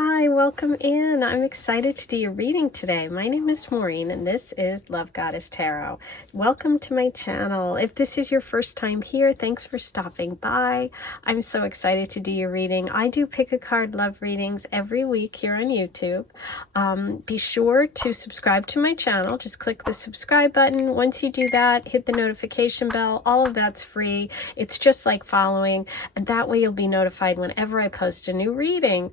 Hi, welcome in. I'm excited to do your reading today. My name is Maureen and this is Love Goddess Tarot. Welcome to my channel. If this is your first time here, thanks for stopping by. I'm so excited to do your reading. I do pick a card love readings every week here on YouTube. Be sure to subscribe to my channel. Just click the subscribe button. Once you do that, hit the notification bell. All of that's free. It's just like following, and that way you'll be notified whenever I post a new reading.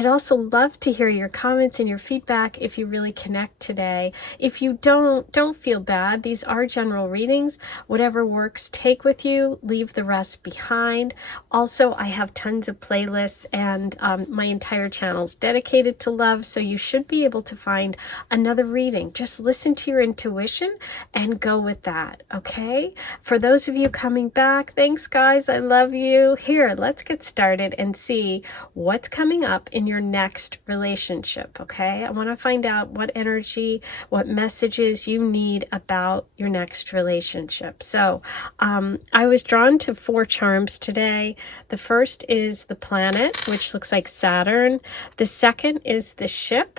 I'd also love to hear your comments and your feedback if you really connect today. If you don't feel bad. These are general readings. Whatever works, take with you. Leave the rest behind. Also, I have tons of playlists, and my entire channel is dedicated to love, so you should be able to find another reading. Just listen to your intuition and go with that, okay? For those of you coming back, thanks guys. I love you. Here, let's get started and see what's coming up in your next relationship, okay? I want to find out what energy, what messages you need about your next relationship. So I was drawn to 4 charms today. The first is the planet, which looks like Saturn. The second is the ship.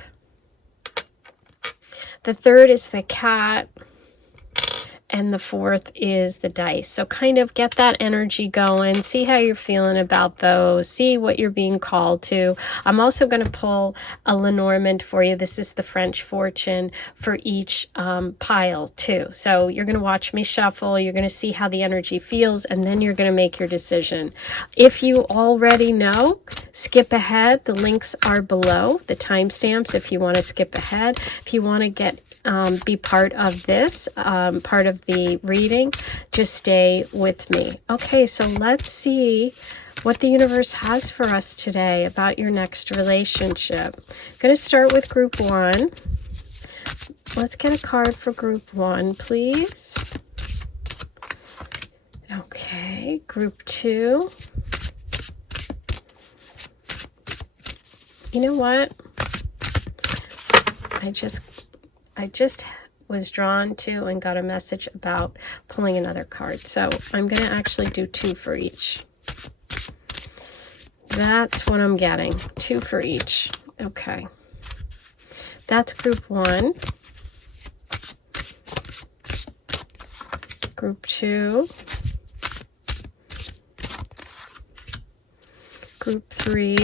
The third is the cat. And the fourth is the dice. So kind of get that energy going. See how you're feeling about those. See what you're being called to. I'm also going to pull a Lenormand for you. This is the French fortune for each pile too. So you're going to watch me shuffle. You're going to see how the energy feels, and then you're going to make your decision. If you already know, skip ahead. The links are below, the timestamps if you want to skip ahead. If you want to get be part of this, part of the reading, just stay with me. Okay, so let's see what the universe has for us today about your next relationship. I'm going to start with group 1. Let's get a card for group 1, please. Okay, group 2. You know what? I just was drawn to and got a message about pulling another card. So I'm going to actually do 2 for each. That's what I'm getting. 2 for each. Okay. That's group 1. Group 2. Group 3.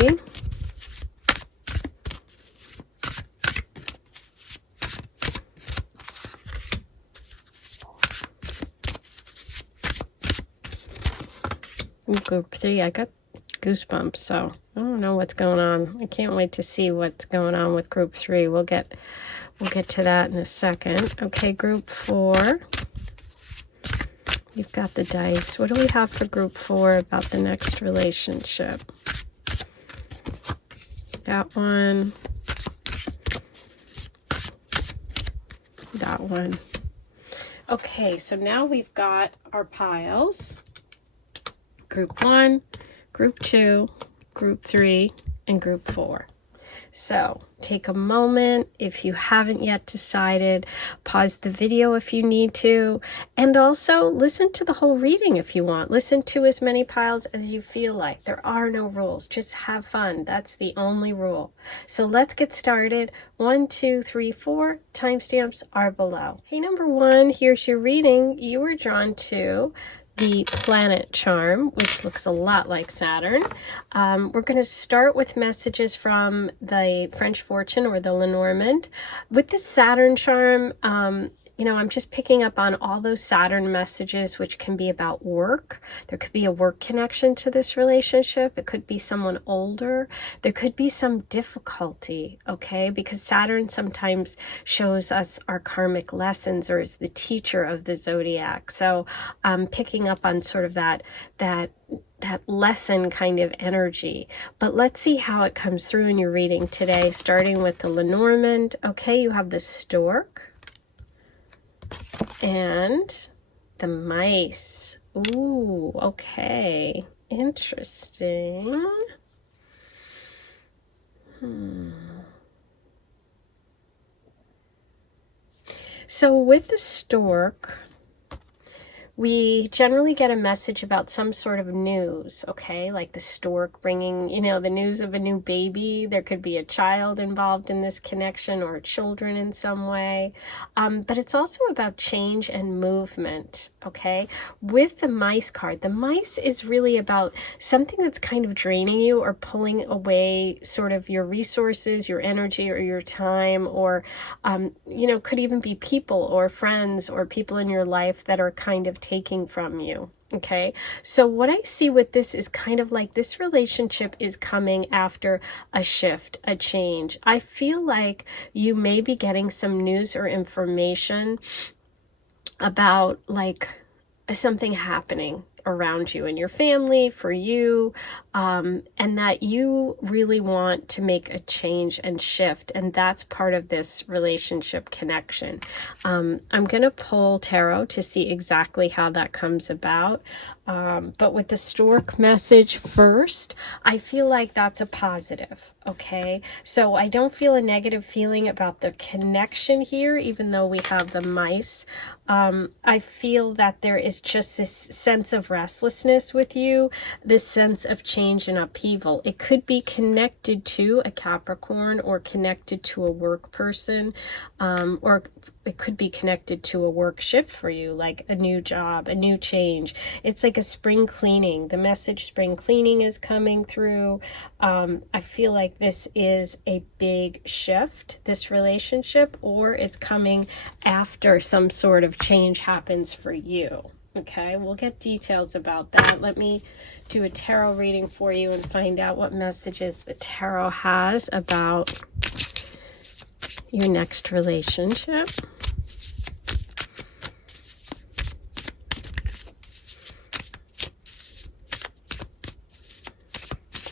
Group 3, I got goosebumps, so I don't know what's going on. I can't wait to see what's going on with group 3. We'll get to that in a second. Okay, group 4. You've got the dice. What do we have for group 4 about the next relationship? That one. That one. Okay, so now we've got our piles. Group 1, Group 2, Group 3, and Group 4. So take a moment. If you haven't yet decided, pause the video if you need to, and also listen to the whole reading if you want. Listen to as many piles as you feel like. There are no rules. Just have fun. That's the only rule. So let's get started. 1, 2, 3, 4. Timestamps are below. Hey, number 1, here's your reading. You were drawn to the planet charm, which looks a lot like Saturn. We're going to start with messages from the French fortune or the Lenormand. With the Saturn charm, you know, I'm just picking up on all those Saturn messages, which can be about work. There could be a work connection to this relationship. It could be someone older. There could be some difficulty, okay? Because Saturn sometimes shows us our karmic lessons or is the teacher of the zodiac. So I'm picking up on sort of that lesson kind of energy. But let's see how it comes through in your reading today, starting with the Lenormand. Okay, you have the stork and the mice. Ooh, okay. Interesting. So with the stork, we generally get a message about some sort of news, okay? Like the stork bringing, you know, the news of a new baby. There could be a child involved in this connection, or children in some way. But it's also about change and movement, okay? With the mice card, the mice is really about something that's kind of draining you or pulling away sort of your resources, your energy, or your time, or, you know, could even be people or friends or people in your life that are kind of taking from you. Okay, so what I see with this is kind of like this relationship is coming after a shift, a change. I feel like you may be getting some news or information about like something happening around you and your family, for you, and that you really want to make a change and shift, and that's part of this relationship connection. I'm going to pull tarot to see exactly how that comes about, but with the stork message first, I feel like that's a positive. Okay, so I don't feel a negative feeling about the connection here, even though we have the mice. I feel that there is just this sense of restlessness with you, this sense of change and upheaval. It could be connected to a Capricorn, or connected to a work person, or it could be connected to a work shift for you, like a new job, a new change. It's like a spring cleaning. The message spring cleaning is coming through. I feel like this is a big shift, this relationship, or it's coming after some sort of change happens for you. Okay, we'll get details about that. Let me do a tarot reading for you and find out what messages the tarot has about your next relationship.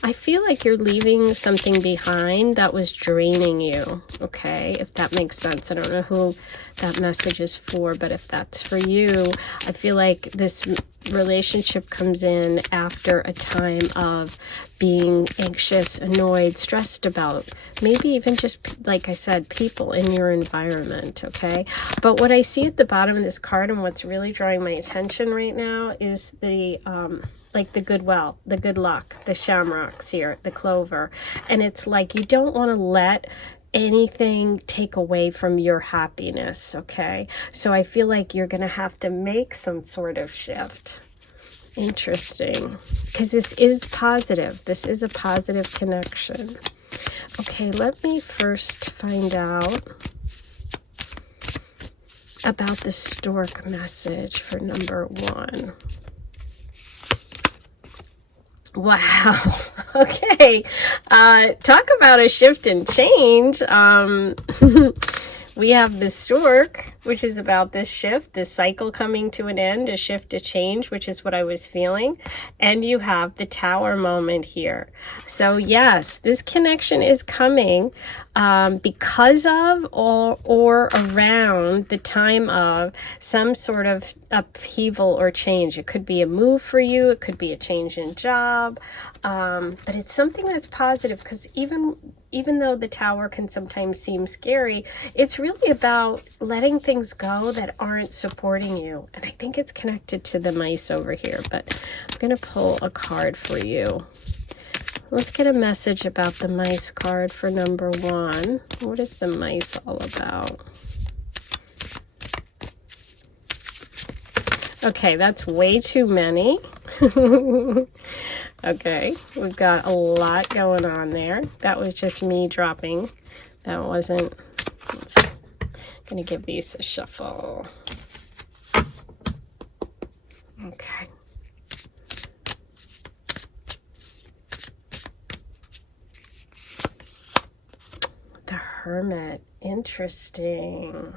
I feel like you're leaving something behind that was draining you, okay? If that makes sense. I don't know who that message is for, but if that's for you, I feel like this relationship comes in after a time of being anxious, annoyed, stressed about, maybe even just, like I said, people in your environment, okay? But what I see at the bottom of this card, and what's really drawing my attention right now, is the like the goodwill, the good luck, the shamrocks here, the clover. And it's like you don't want to let anything take away from your happiness, okay? So I feel like you're going to have to make some sort of shift. Interesting, because this is positive. This is a positive connection. Okay, let me first find out about the stork message for number 1. Wow. Okay. Talk about a shift and change. We have the stork, which is about this shift, this cycle coming to an end, a shift, a change, which is what I was feeling. And you have the tower moment here. So yes, this connection is coming because of or around the time of some sort of upheaval or change. It could be a move for you. It could be a change in job. But it's something that's positive, because even though the tower can sometimes seem scary, it's really about letting things go that aren't supporting you. And I think it's connected to the mice over here, but I'm going to pull a card for you. Let's get a message about the mice card for number 1. What is the mice all about? Okay, that's way too many. Okay, we've got a lot going on there. That was just me dropping. That wasn't... I'm going to give these a shuffle. Okay. The Hermit. Interesting.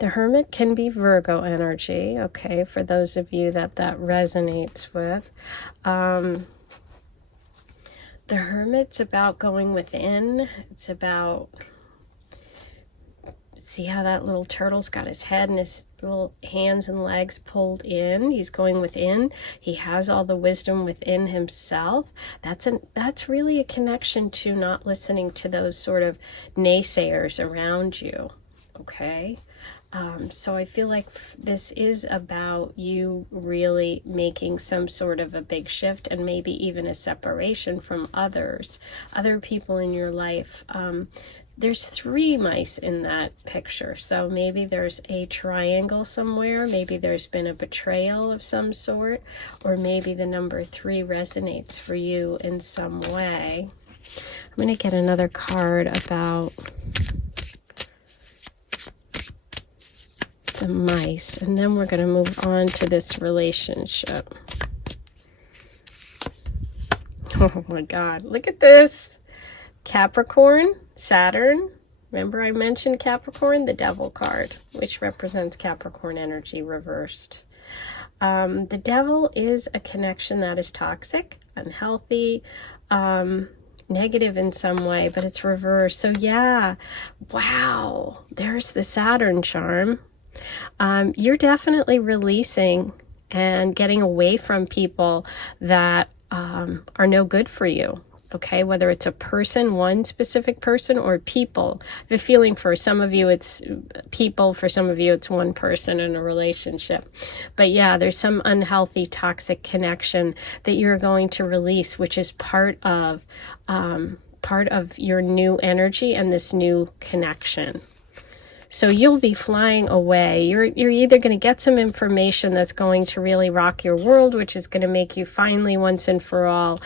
The Hermit can be Virgo energy, okay, for those of you that resonates with. The Hermit's about going within. It's about See how that little turtle's got his head and his little hands and legs pulled in? He's going within. He has all the wisdom within himself. That's really a connection to not listening to those sort of naysayers around you. Okay? So I feel like this is about you really making some sort of a big shift, and maybe even a separation from other people in your life. There's 3 mice in that picture, so maybe there's a triangle somewhere, maybe there's been a betrayal of some sort, or maybe the number 3 resonates for you in some way. I'm going to get another card about the mice, and then we're going to move on to this relationship. Oh my God, look at this. Capricorn, Saturn. Remember I mentioned Capricorn, the Devil card, which represents Capricorn energy reversed. The Devil is a connection that is toxic, unhealthy, negative in some way, but it's reversed. So yeah, wow, there's the Saturn charm. You're definitely releasing and getting away from people that are no good for you. Okay, whether it's a person, one specific person, or people. I have a feeling for some of you it's people, for some of you it's one person in a relationship. But yeah, there's some unhealthy, toxic connection that you're going to release, which is part of your new energy and this new connection. So you'll be flying away. You're either going to get some information that's going to really rock your world, which is going to make you finally, once and for all,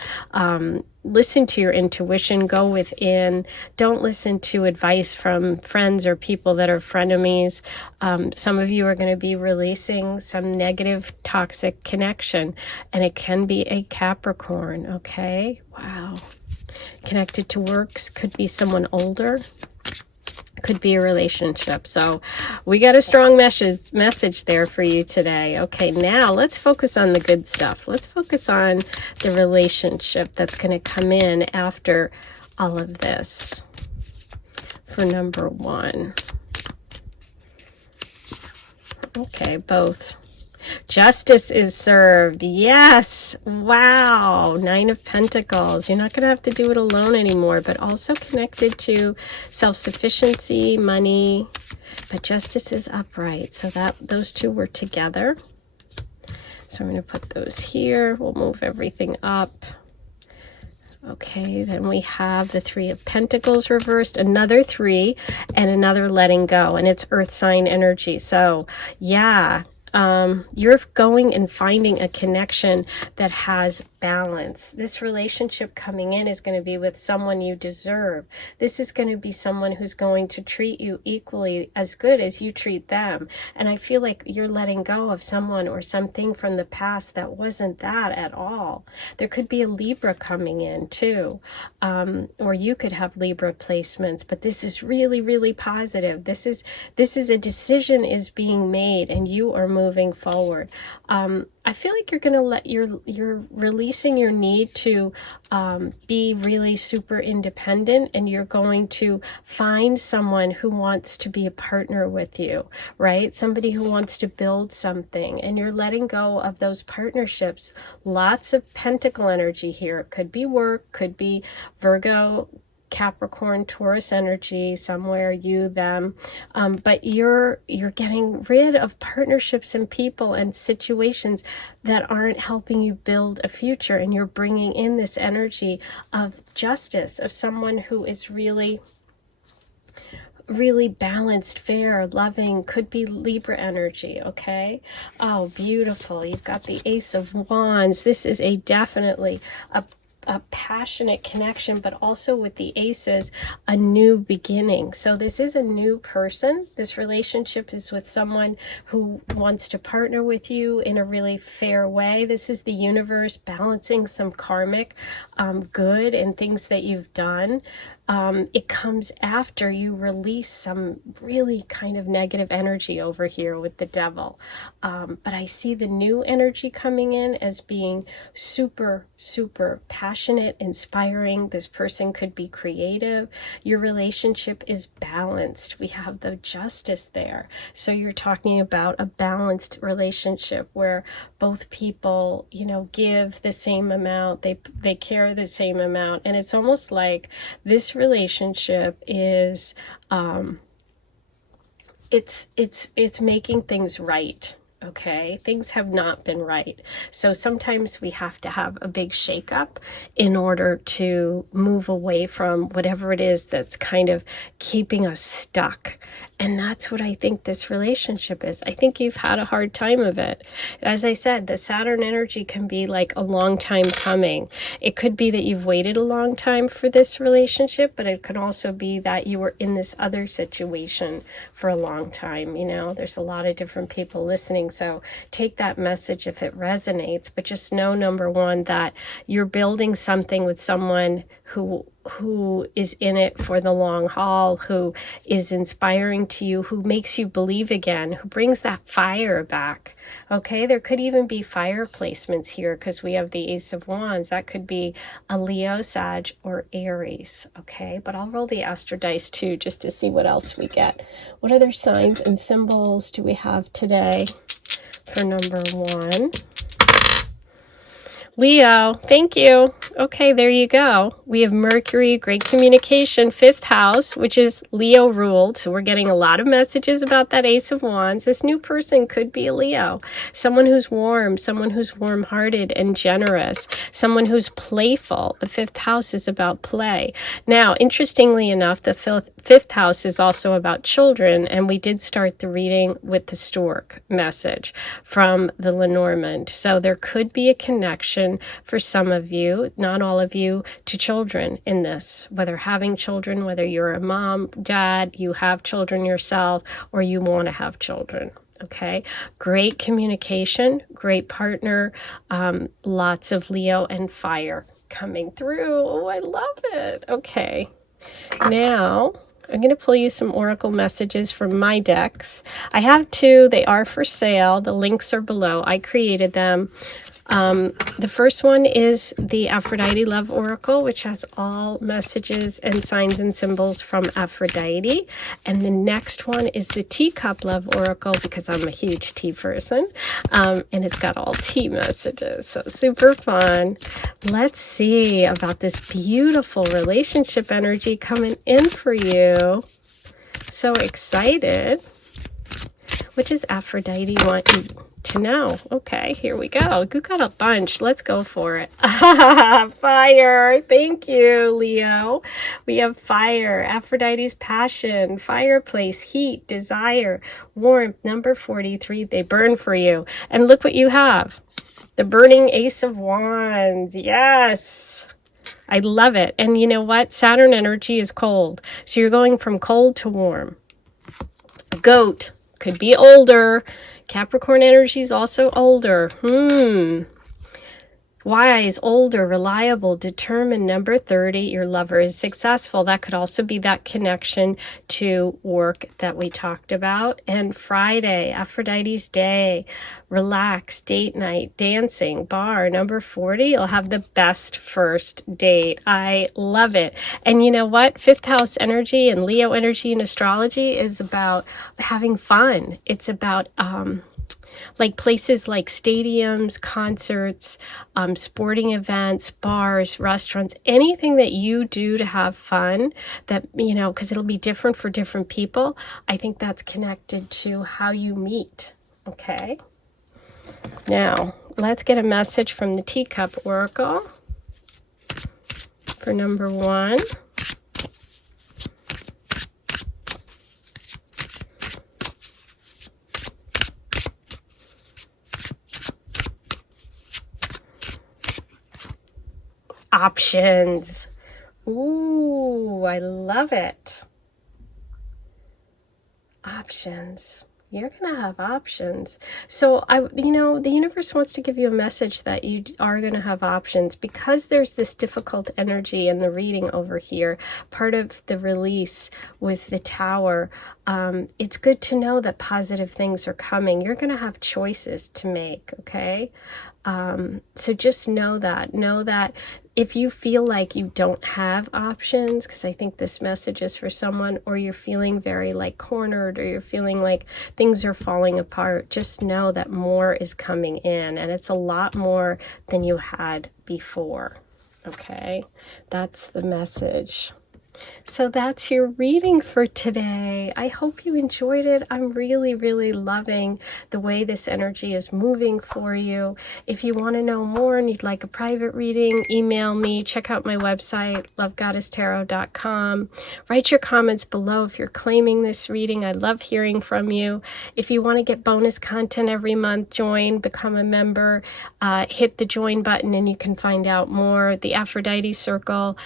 listen to your intuition, go within. Don't listen to advice from friends or people that are frenemies. Some of you are going to be releasing some negative, toxic connection, and it can be a Capricorn, okay? Wow. Connected to works, could be someone older. Could be a relationship. So we got a strong message there for you today. Okay, now let's focus on the good stuff. Let's focus on the relationship that's going to come in after all of this for number 1. Okay, both. Justice is served. Yes. Wow. 9 of Pentacles. You're not going to have to do it alone anymore, but also connected to self-sufficiency, money. But justice is upright. So that those 2 were together. So I'm going to put those here. We'll move everything up. Okay, then we have the 3 of Pentacles reversed, another 3, and another letting go. And it's earth sign energy. So yeah. You're going and finding a connection that has balance. This relationship coming in is going to be with someone you deserve. This is going to be someone who's going to treat you equally as good as you treat them. And I feel like you're letting go of someone or something from the past that wasn't that at all. There could be a Libra coming in too. Or you could have Libra placements, but this is really, really positive. This is a decision is being made and you are moving forward. I feel like you're going to let you're releasing your need to be really super independent, and you're going to find someone who wants to be a partner with you, right? Somebody who wants to build something, and you're letting go of those partnerships. Lots of Pentacle energy here. It could be work, could be Virgo, Capricorn, Taurus energy, somewhere, you, them, but you're getting rid of partnerships and people and situations that aren't helping you build a future, and you're bringing in this energy of justice, of someone who is really balanced, fair, loving. Could be Libra energy. Okay. Oh, beautiful. You've got the Ace of Wands. This is definitely a passionate connection, but also with the aces, a new beginning. So this is a new person. This relationship is with someone who wants to partner with you in a really fair way. This is the universe balancing some karmic good and things that you've done. It comes after you release some really kind of negative energy over here with the Devil. But I see the new energy coming in as being super, super passionate passionate, inspiring. This person could be creative. Your relationship is balanced. We have the Justice there. So you're talking about a balanced relationship where both people, you know, give the same amount, they care the same amount. And it's almost like this relationship is it's making things right. Okay, things have not been right. So sometimes we have to have a big shakeup in order to move away from whatever it is that's kind of keeping us stuck. And that's what I think this relationship is. I think you've had a hard time of it. As I said, the Saturn energy can be like a long time coming. It could be that you've waited a long time for this relationship, but it could also be that you were in this other situation for a long time. You know, there's a lot of different people listening. So take that message if it resonates, but just know, number one, that you're building something with someone who is in it for the long haul, who is inspiring to you, who makes you believe again, who brings that fire back. Okay, there could even be fire placements here because we have the Ace of Wands. That could be a Leo, Sag, or Aries. Okay, but I'll roll the Astro dice too just to see what else we get. What other signs and symbols do we have today for number one? Leo, thank you. Okay, there you go. We have Mercury, great communication, 5th house, which is Leo ruled. So we're getting a lot of messages about that Ace of Wands. This new person could be a Leo, someone who's warm, someone who's warm-hearted and generous, someone who's playful. The 5th house is about play. Now, interestingly enough, the 5th house is also about children, and we did start the reading with the stork message from the Lenormand. So there could be a connection for some of you, not all of you, to children in this, whether having children, whether you're a mom, dad, you have children yourself, or you want to have children. Okay, great communication, great partner, lots of Leo and fire coming through. Oh, I love it. Okay, now I'm going to pull you some oracle messages from my decks. I have two. They are for sale. The links are below. I created them. The first one is the Aphrodite Love Oracle, which has all messages and signs and symbols from Aphrodite. And the next one is the Teacup Love Oracle, because I'm a huge tea person. And it's got all tea messages. So super fun. Let's see about this beautiful relationship energy coming in for you. So excited. What does Aphrodite want you to know? Okay, here we go. You got a bunch. Let's go for it. Fire. Thank you, Leo. We have fire. Aphrodite's passion, fireplace, heat, desire, warmth. Number 43. They burn for you. And look what you have. The burning Ace of Wands. Yes. I love it. And you know what? Saturn energy is cold. So you're going from cold to warm. Goat. Could be older. Capricorn energy is also older. Wise, older, reliable, determined. Number 30, your lover is successful. That could also be that connection to work that we talked about. And Friday, Aphrodite's day, relax, date night, dancing, bar. Number 40, you'll have the best first date. I love it. And you know what? 5th house energy and Leo energy in astrology is about having fun. It's about like places like stadiums, concerts, sporting events, bars, restaurants, anything that you do to have fun, that, you know, because it'll be different for different people. I think that's connected to how you meet. Okay. Now, let's get a message from the Teacup Oracle for number one. Options. Ooh, I love it. Options. You're going to have options. So, you know, the universe wants to give you a message that you are going to have options because there's this difficult energy in the reading over here. Part of the release with the Tower, it's good to know that positive things are coming. You're going to have choices to make, okay? So just know that if you feel like you don't have options, because I think this message is for someone, or you're feeling very like cornered, or you're feeling like things are falling apart, just know that more is coming in, and it's a lot more than you had before. Okay, that's the message. So that's your reading for today. I hope you enjoyed it. I'm really, really loving the way this energy is moving for you. If you want to know more and you'd like a private reading, email me. Check out my website, lovegoddesstarot.com. Write your comments below if you're claiming this reading. I love hearing from you. If you want to get bonus content every month, join, become a member, hit the join button and you can find out more. The Aphrodite Circle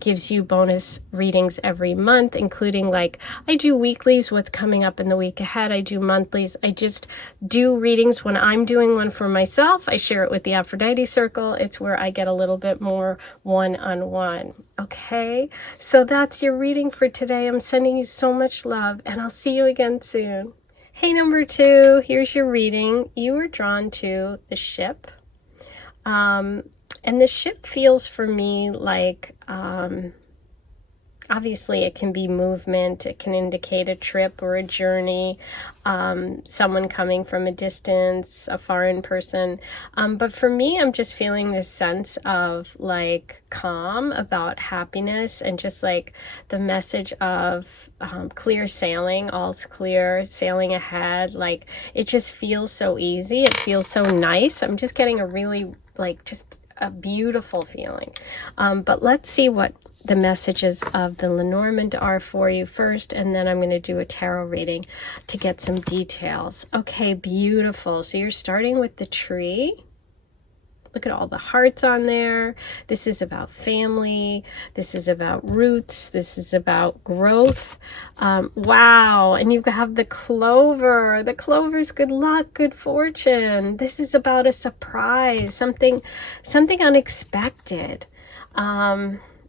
gives you bonus readings every month, including like I do weeklies, what's coming up in the week ahead. I do monthlies. I just do readings when I'm doing one for myself. I share it with the Aphrodite Circle. It's where I get a little bit more one-on-one. Okay, so that's your reading for today. I'm sending you so much love, and I'll see you again soon. Hey, number 2, here's your reading. You were drawn to the ship. And the ship feels for me like, obviously it can be movement, it can indicate a trip or a journey, someone coming from a distance, a foreign person. But for me, I'm just feeling this sense of like calm, about happiness, and just like the message of clear sailing, all's clear, sailing ahead. Like it just feels so easy. It feels so nice. I'm just getting a really like just a beautiful feeling. But let's see what the messages of the Lenormand are for you first, and then I'm going to do a tarot reading to get some details. Okay, beautiful. So you're starting with the tree. Look at all the hearts on there. This is about family. This is about roots. This is about growth. Wow. And you have the clover. The clover's good luck, good fortune. This is about a surprise, something unexpected.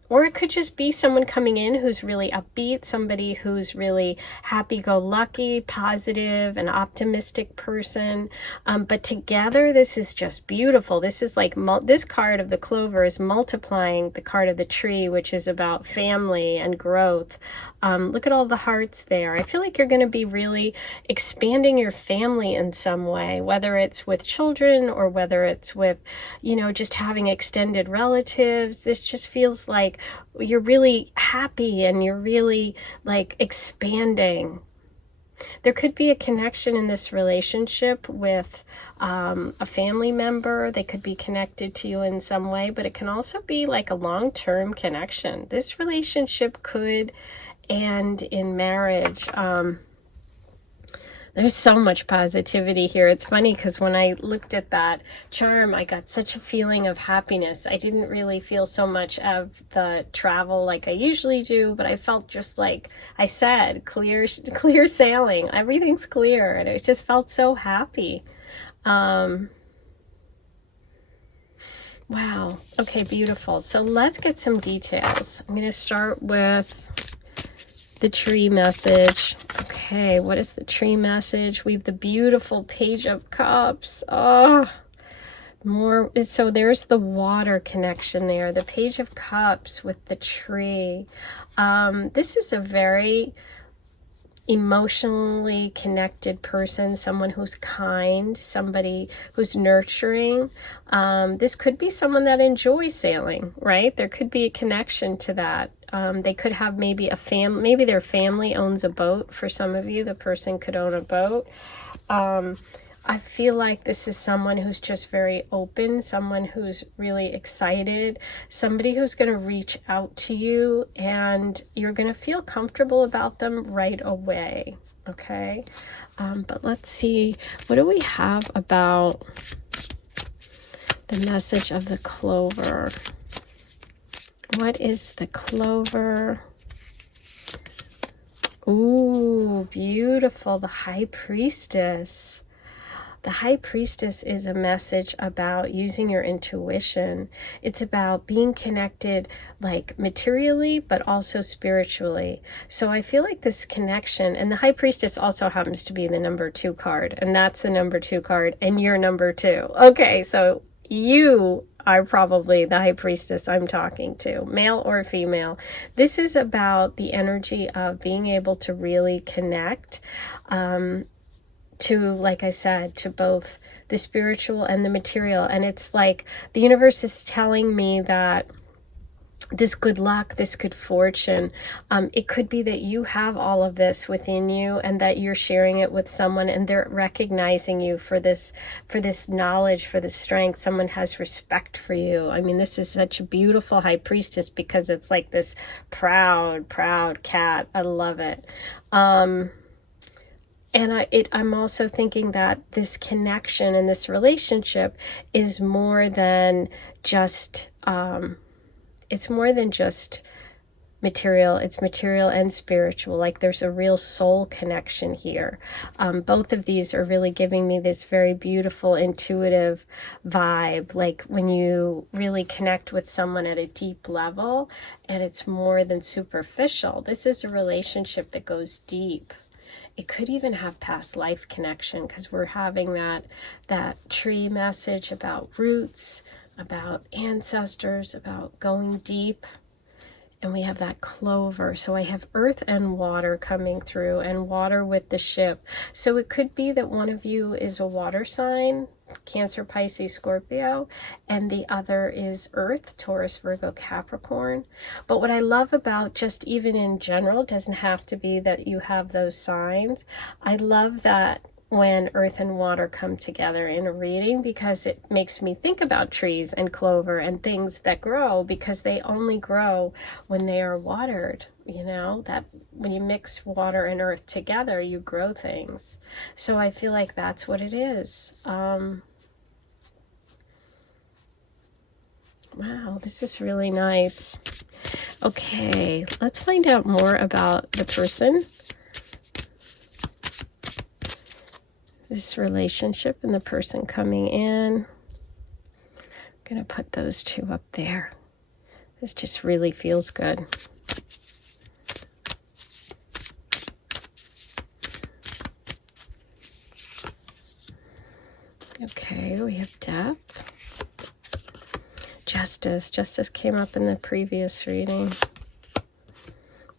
Or it could just be someone coming in who's really upbeat, somebody who's really happy-go-lucky, positive, an optimistic person. But together, this is just beautiful. This is like, this card of the clover is multiplying the card of the tree, which is about family and growth. Look at all the hearts there. I feel like you're going to be really expanding your family in some way, whether it's with children or whether it's with, you know, just having extended relatives. This just feels like you're really happy and you're really like expanding. There could be a connection in this relationship with a family member. They could be connected to you in some way, but it can also be like a long-term connection. This relationship could end in marriage. There's so much positivity here. It's funny because when I looked at that charm, I got such a feeling of happiness. I didn't really feel so much of the travel like I usually do, but I felt just like I said, clear sailing. Everything's clear, and it just felt so happy. Wow. Okay, beautiful. So let's get some details. I'm going to start with the tree message. Okay, what is the tree message? We have the beautiful Page of Cups. Oh, more. So there's the water connection there. The Page of Cups with the tree. This is a very emotionally connected person, someone who's kind, somebody who's nurturing. This could be someone that enjoys sailing, right? There could be a connection to that. They could have maybe a family, maybe their family owns a boat. For some of you, the person could own a boat. I feel like this is someone who's just very open, someone who's really excited, somebody who's going to reach out to you, and you're going to feel comfortable about them right away, okay? But let's see, what do we have about the message of the clover? What is the clover? Ooh, beautiful, the High Priestess. The High Priestess is a message about using your intuition. It's about being connected, like materially, but also spiritually. So I feel like this connection, and the High Priestess also happens to be the number 2 card, and that's the number 2 card, and you're number 2. Okay, so you are probably the High Priestess I'm talking to, male or female. This is about the energy of being able to really connect to, like I said, to both the spiritual and the material. And it's like the universe is telling me that this good luck, this good fortune, it could be that you have all of this within you and that you're sharing it with someone and they're recognizing you for this knowledge, for this strength. Someone has respect for you. I mean, this is such a beautiful High Priestess because it's like this proud cat. I love it. And I'm also thinking that this connection and this relationship is more than just, it's more than just material. It's material and spiritual. Like there's a real soul connection here. Both of these are really giving me this very beautiful, intuitive vibe. Like when you really connect with someone at a deep level and it's more than superficial. This is a relationship that goes deep. It could even have past life connection because we're having that tree message about roots, about ancestors, about going deep. And we have that clover. So I have earth and water coming through, and water with the ship. So it could be that one of you is a water sign, Cancer, Pisces, Scorpio, and the other is earth, Taurus, Virgo, Capricorn. But what I love about just even in general, it doesn't have to be that you have those signs. I love that when earth and water come together in a reading because it makes me think about trees and clover and things that grow because they only grow when they are watered. You know, that when you mix water and earth together, you grow things. So I feel like that's what it is. Wow, this is really nice. Okay, let's find out more about the person, this relationship and the person coming in. I'm going to put those two up there. This just really feels good. Okay, we have death. Justice. Justice came up in the previous reading.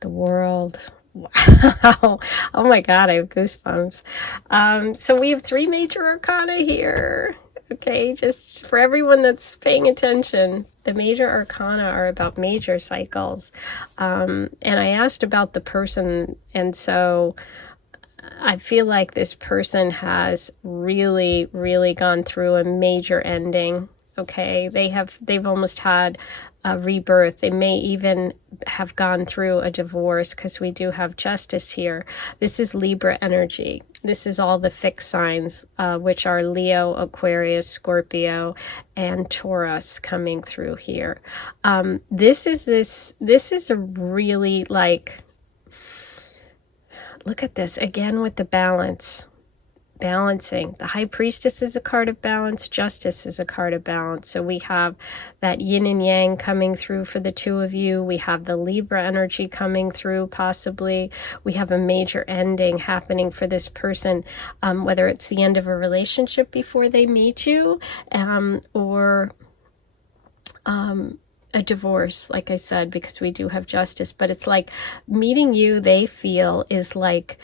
The world. Wow. Oh my God, I have goosebumps. So we have 3 major arcana here. Okay, just for everyone that's paying attention, the major arcana are about major cycles. And I asked about the person, and so I feel like this person has really, really gone through a major ending. Okay, they've almost had a rebirth. They may even have gone through a divorce because we do have justice here. This is Libra energy. This is all the fixed signs, which are Leo, Aquarius, Scorpio, and Taurus coming through here. This is a really like, look at this again with the balance. Balancing. The High Priestess is a card of balance. Justice is a card of balance. So we have that yin and yang coming through for the two of you. We have the Libra energy coming through possibly. We have a major ending happening for this person, whether it's the end of a relationship before they meet you, or a divorce, like I said, because we do have justice. But it's like meeting you, they feel, is like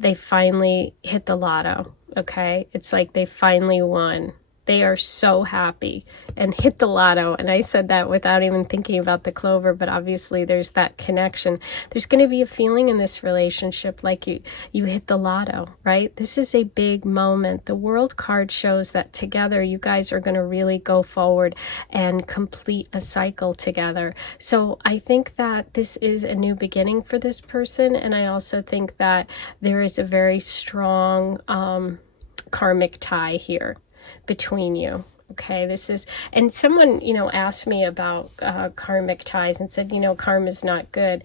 they finally hit the lotto. Okay, it's like they finally won. They are so happy and hit the lotto. And I said that without even thinking about the clover, but obviously there's that connection. There's going to be a feeling in this relationship like you hit the lotto, right? This is a big moment. The World card shows that together you guys are going to really go forward and complete a cycle together. So I think that this is a new beginning for this person. And I also think that there is a very strong karmic tie here between you. Okay, this is, and someone, asked me about karmic ties and said, karma's not good.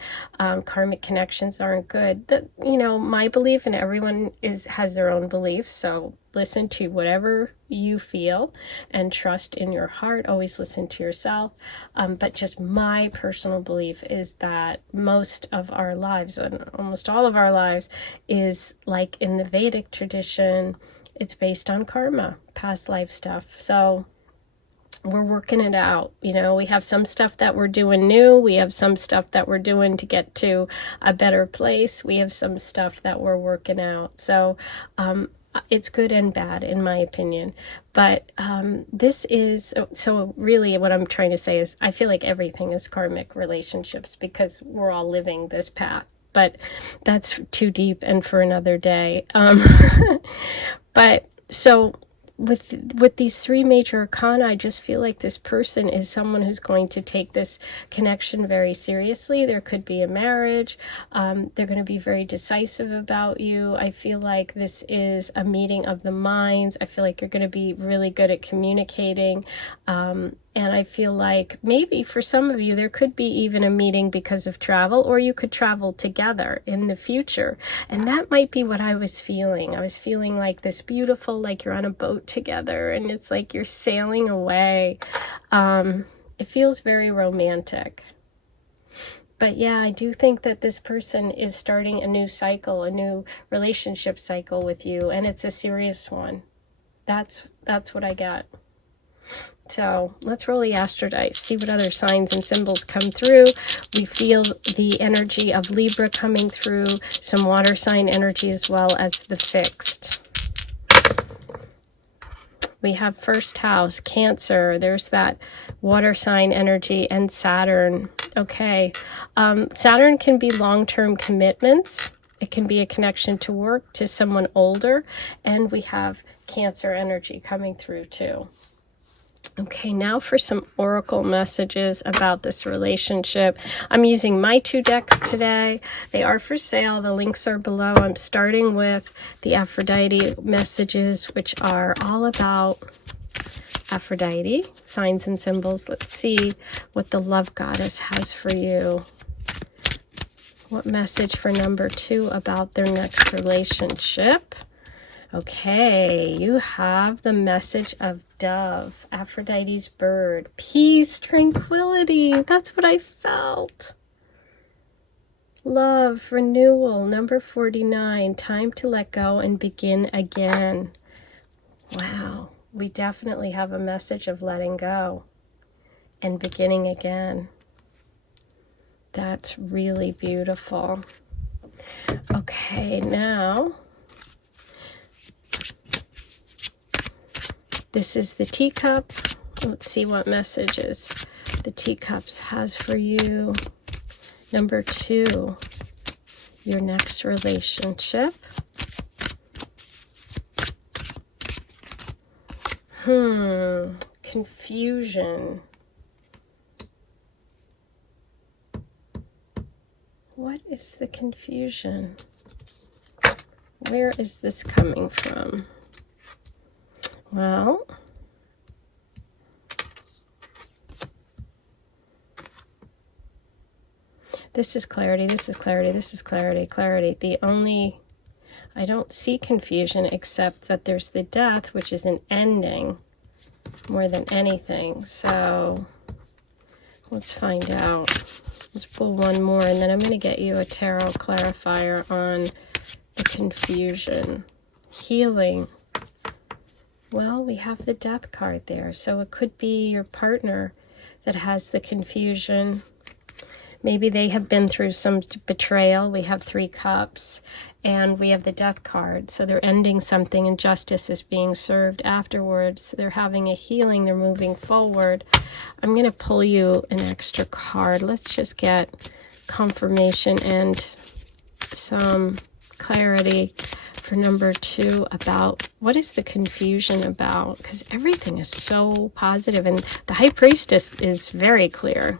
Karmic connections aren't good. My belief, and everyone has their own beliefs, so listen to whatever you feel and trust in your heart. Always listen to yourself. But just my personal belief is that most of our lives, and almost all of our lives, is like in the Vedic tradition. It's based on karma, past life stuff. So we're working it out. We have some stuff that we're doing new. We have some stuff that we're doing to get to a better place. We have some stuff that we're working out. So it's good and bad, in my opinion. But this is, so really what I'm trying to say is I feel like everything is karmic relationships because we're all living this path. But that's too deep and for another day. But so with these three major arcana, I just feel like this person is someone who's going to take this connection very seriously. There could be a marriage. They're going to be very decisive about you. I feel like this is a meeting of the minds. I feel like you're going to be really good at communicating. And I feel like maybe for some of you, there could be even a meeting because of travel, or you could travel together in the future. And that might be what I was feeling. I was feeling like this beautiful, like you're on a boat together and it's like you're sailing away. It feels very romantic. But yeah, I do think that this person is starting a new cycle, a new relationship cycle with you, and it's a serious one. That's what I got. So let's roll the astro dice, see what other signs and symbols come through. We feel the energy of Libra coming through, some water sign energy as well as the fixed. We have first house, Cancer. There's that water sign energy, and Saturn. Okay. Saturn can be long-term commitments. It can be a connection to work, to someone older. And we have Cancer energy coming through too. Okay, now for some oracle messages about this relationship. I'm using my 2 decks today. They are for sale. The links are below. I'm starting with the Aphrodite messages, which are all about Aphrodite, signs and symbols. Let's see what the love goddess has for you. What message for number 2 about their next relationship? Okay, you have the message of Dove, Aphrodite's bird. Peace, tranquility. That's what I felt. Love, renewal, number 49. Time to let go and begin again. Wow, we definitely have a message of letting go and beginning again. That's really beautiful. Okay, now this is the teacup. Let's see what messages the teacups has for you. Number 2, your next relationship. Confusion. What is the confusion? Where is this coming from? Well, this is clarity, this is clarity, this is clarity, clarity. I don't see confusion except that there's the death, which is an ending more than anything. So let's find out. Let's pull one more, and then I'm going to get you a tarot clarifier on the confusion. Healing. Well, we have the death card there, so it could be your partner that has the confusion. Maybe they have been through some betrayal. We have 3 cups, and we have the death card. So they're ending something, and justice is being served afterwards. They're having a healing. They're moving forward. I'm going to pull you an extra card. Let's just get confirmation and some clarity for number 2 about what is the confusion about, because everything is so positive, and the High Priestess is very clear.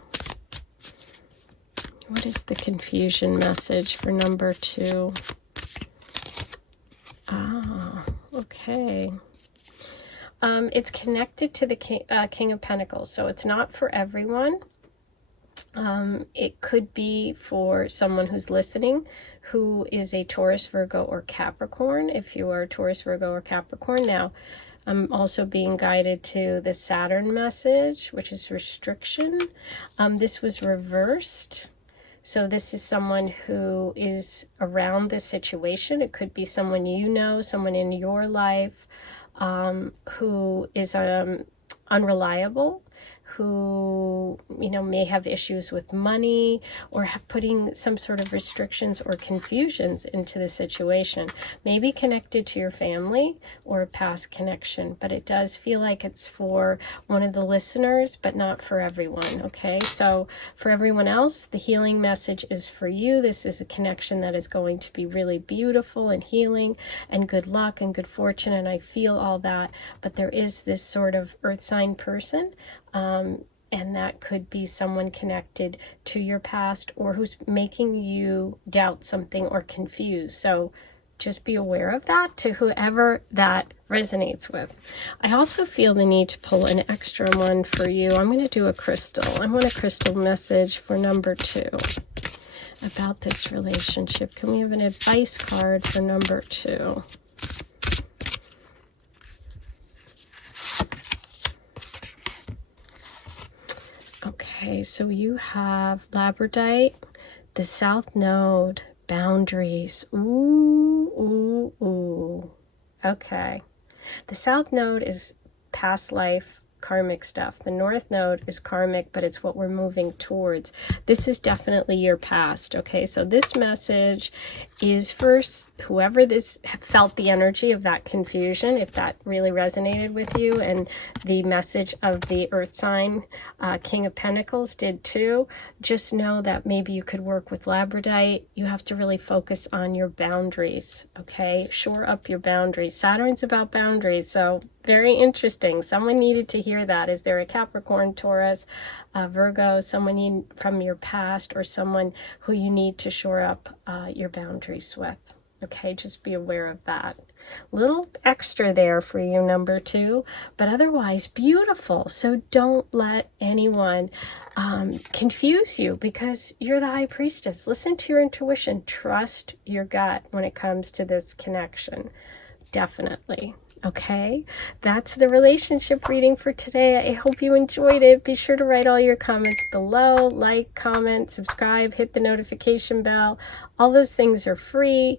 What is the confusion message for number 2? Ah, okay. It's connected to the King of Pentacles, so it's not for everyone. It could be for someone who's listening who is a Taurus, Virgo, or Capricorn. If you are a Taurus, Virgo, or Capricorn. Now, I'm also being guided to the Saturn message, which is restriction. This was reversed. So this is someone who is around this situation. It could be someone you know, someone in your life who is unreliable, who, may have issues with money or putting some sort of restrictions or confusions into the situation. Maybe connected to your family or a past connection, but it does feel like it's for one of the listeners, but not for everyone, okay? So for everyone else, the healing message is for you. This is a connection that is going to be really beautiful and healing and good luck and good fortune, and I feel all that, but there is this sort of earth sign person, and that could be someone connected to your past or who's making you doubt something or confused. So just be aware of that, to whoever that resonates with. I also feel the need to pull an extra one for you. I'm going to do a crystal. I want a crystal message for number 2 about this relationship. Can we have an advice card for number 2? Okay, so you have labradorite, the South Node, boundaries. Ooh, ooh, ooh. Okay. The South Node is past life, karmic stuff. The North Node is karmic, but it's what we're moving towards. This is definitely your past, okay? So this message is for whoever this felt the energy of that confusion, if that really resonated with you, and the message of the earth sign, King of Pentacles did too. Just know that maybe you could work with labradorite. You have to really focus on your boundaries, okay? Shore up your boundaries. Saturn's about boundaries, so very interesting. Someone needed to hear that. Is there a Capricorn, Taurus, Virgo, someone from your past, or someone who you need to shore up your boundaries with? Okay, just be aware of that. Little extra there for you, number 2, but otherwise beautiful. So don't let anyone confuse you, because you're the high priestess. Listen to your intuition. Trust your gut when it comes to this connection. Definitely. Okay, that's the relationship reading for today. I hope you enjoyed it. Be sure to write all your comments below. Like, comment, subscribe, hit the notification bell. All those things are free.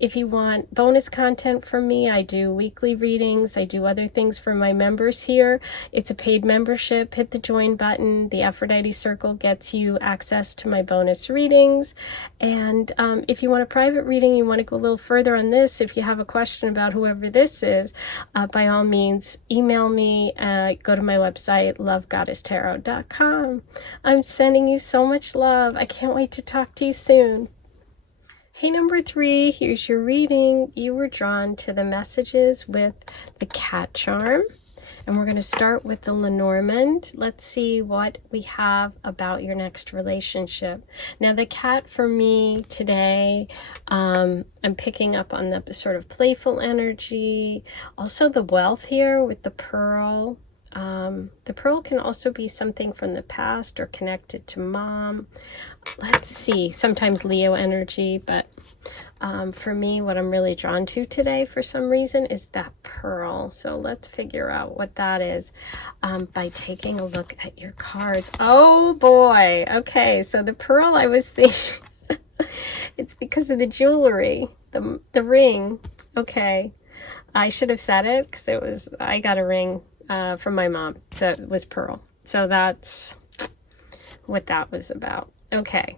If you want bonus content from me, I do weekly readings. I do other things for my members here. It's a paid membership. Hit the join button. The Aphrodite Circle gets you access to my bonus readings. And if you want a private reading, you want to go a little further on this, if you have a question about whoever this is, by all means, email me. Go to my website, lovegoddesstarot.com. I'm sending you so much love. I can't wait to talk to you soon. Hey, number 3, here's your reading. You were drawn to the messages with the cat charm. And we're going to start with the Lenormand. Let's see what we have about your next relationship. Now, the cat for me today, I'm picking up on the sort of playful energy. Also the wealth here with the pearl. The pearl can also be something from the past or connected to mom. Let's see, sometimes Leo energy, but for me, what I'm really drawn to today for some reason is that pearl. So let's figure out what that is by taking a look at your cards. Oh boy. Okay, so the pearl, I was thinking it's because of the jewelry, the ring. Okay, I should have said it because I got a ring from my mom, so it was pearl. So that's what that was about. Okay,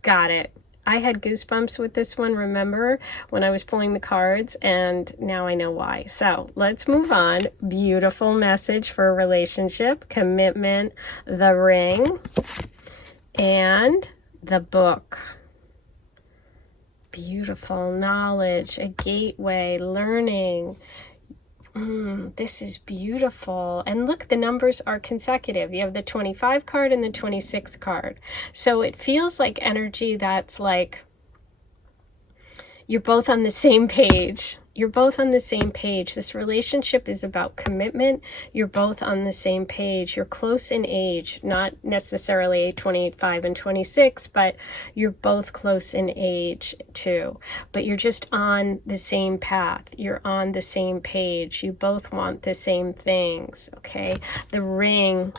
got it. I had goosebumps with this one, remember, when I was pulling the cards, and now I know why. So let's move on. Beautiful message for a relationship, commitment, the ring, and the book. Beautiful knowledge, a gateway, learning. This is beautiful. And look, the numbers are consecutive. You have the 25 card and the 26 card. So it feels like energy that's like you're both on the same page. You're both on the same page. This relationship is about commitment. You're both on the same page. You're close in age, not necessarily 25 and 26, but you're both close in age too. But you're just on the same path. You're on the same page. You both want the same things, okay? The ring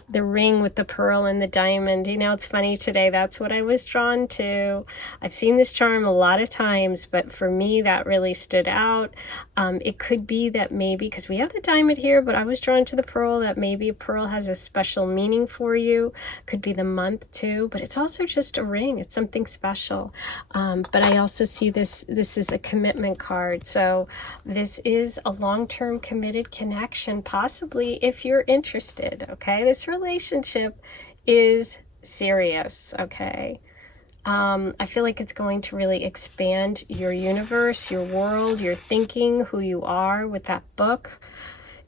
with the pearl and the diamond. You know, it's funny today. That's what I was drawn to. I've seen this charm a lot of times, but for me, that really stood out. It could be that maybe, because we have the diamond here, but I was drawn to the pearl, that maybe a pearl has a special meaning for you. Could be the month too, but it's also just a ring. It's something special. But I also see this is a commitment card. So this is a long-term committed connection, possibly if you're interested, okay? This relationship is serious, okay? I feel like it's going to really expand your universe, your world, your thinking, who you are with that book.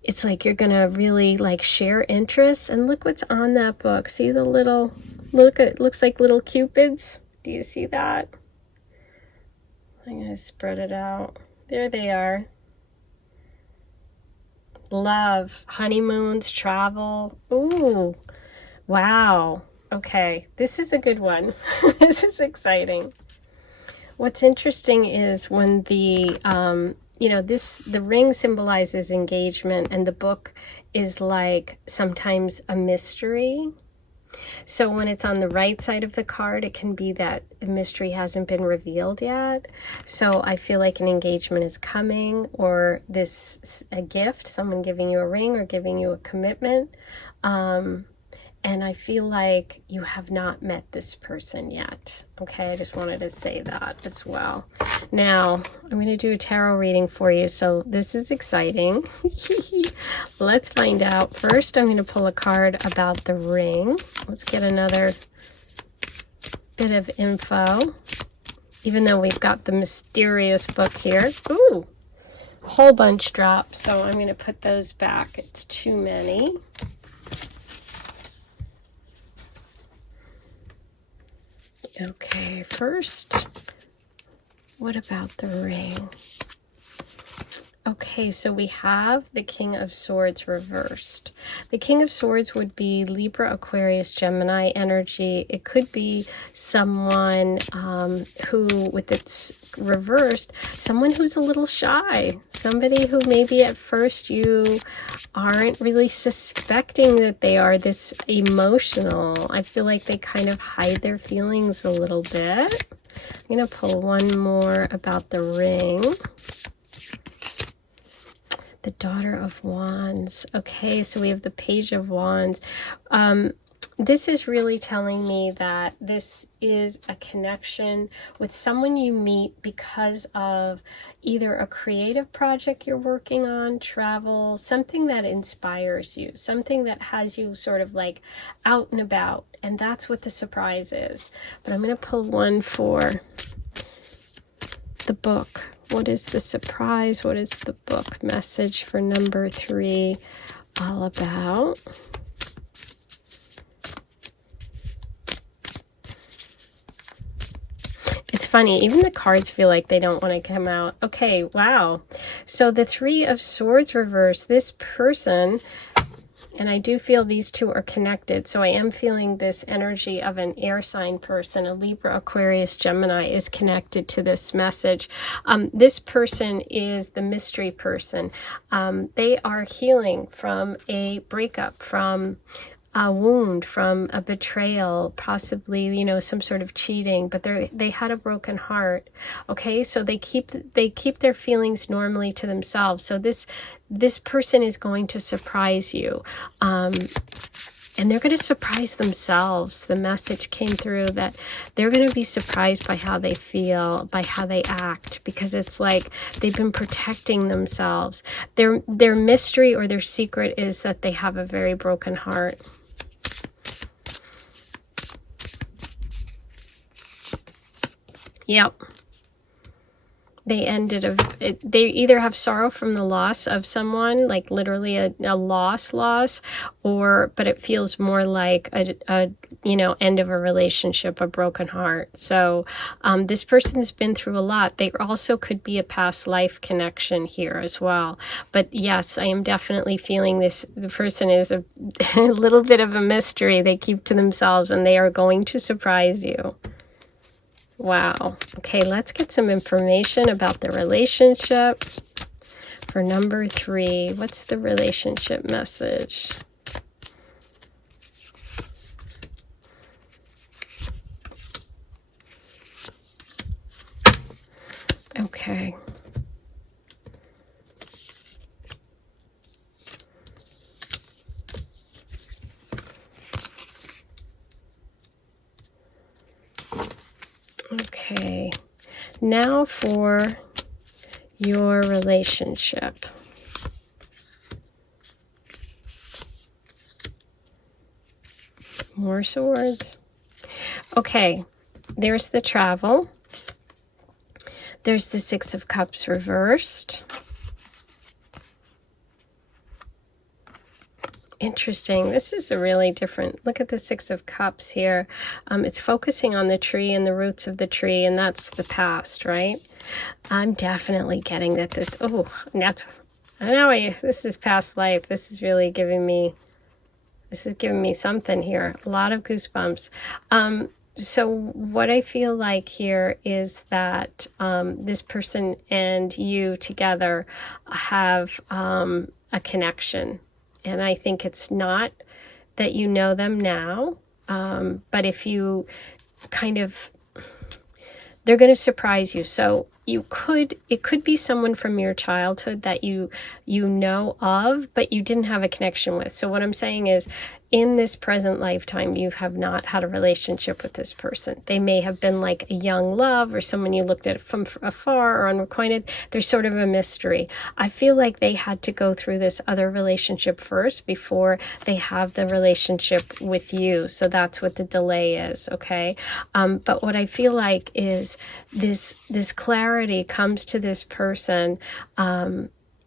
It's like you're going to really like share interests. And look what's on that book. See the little, it looks like little cupids. Do you see that? I'm going to spread it out. There they are. Love, honeymoons, travel. Ooh, wow. Okay, this is a good one. This is exciting. What's interesting is when the, the ring symbolizes engagement and the book is like sometimes a mystery. So when it's on the right side of the card, it can be that the mystery hasn't been revealed yet. So I feel like an engagement is coming, or a gift, someone giving you a ring or giving you a commitment. And I feel like you have not met this person yet. Okay, I just wanted to say that as well. Now, I'm going to do a tarot reading for you. So this is exciting. Let's find out. First, I'm going to pull a card about the ring. Let's get another bit of info. Even though we've got the mysterious book here. Ooh, a whole bunch dropped. So I'm going to put those back. It's too many. Okay, first, what about the ring? Okay, so we have the King of Swords reversed. The King of Swords would be Libra, Aquarius, Gemini energy. It could be someone who, with its reversed, someone who's a little shy. Somebody who maybe at first you aren't really suspecting that they are this emotional. I feel like they kind of hide their feelings a little bit. I'm going to pull one more about the ring. The Daughter of Wands. Okay, so we have the Page of Wands. This is really telling me that this is a connection with someone you meet because of either a creative project you're working on, travel, something that inspires you, something that has you sort of like out and about. And that's what the surprise is. But I'm going to pull one for the book. What is the surprise? What is the book message for number 3 all about? It's funny, even the cards feel like they don't want to come out. Okay, wow. So the 3 of Swords reversed, this person, and I do feel these two are connected. So I am feeling this energy of an air sign person, a Libra, Aquarius, Gemini is connected to this message. This person is the mystery person. They are healing from a breakup, from a wound, from a betrayal, possibly, you know, some sort of cheating, but they had a broken heart. Okay, so they keep their feelings normally to themselves. So this person is going to surprise you, and they're going to surprise themselves. The message came through that they're going to be surprised by how they feel, by how they act, because it's like they've been protecting themselves. Their mystery or their secret is that they have a very broken heart. Yep. they ended they either have sorrow from the loss of someone, like literally a loss, but it feels more like a end of a relationship, a broken heart. So this person's been through a lot. They also could be a past life connection here as well. But yes, I am definitely feeling this. The person is a little bit of a mystery they keep to themselves, and they are going to surprise you. Wow. Okay, let's get some information about the relationship. For number 3, what's the relationship message? Okay. Okay, now for your relationship. More swords. Okay, there's the travel. There's the 6 of Cups reversed. Interesting. This is a really different, look at the 6 of Cups here. It's focusing on the tree and the roots of the tree, and that's the past, right? I'm definitely getting that this, this is past life. This is really giving me something here. A lot of goosebumps. So what I feel like here is that this person and you together have a connection. And I think it's not that you know them now, but if you they're going to surprise you. So it could be someone from your childhood that you know of, but you didn't have a connection with. So what I'm saying is, in this present lifetime, you have not had a relationship with this person. They may have been like a young love or someone you looked at from afar or unrequited. There's sort of a mystery. I feel like they had to go through this other relationship first before they have the relationship with you. So that's what the delay is, okay? But what I feel like is this clarity comes to this person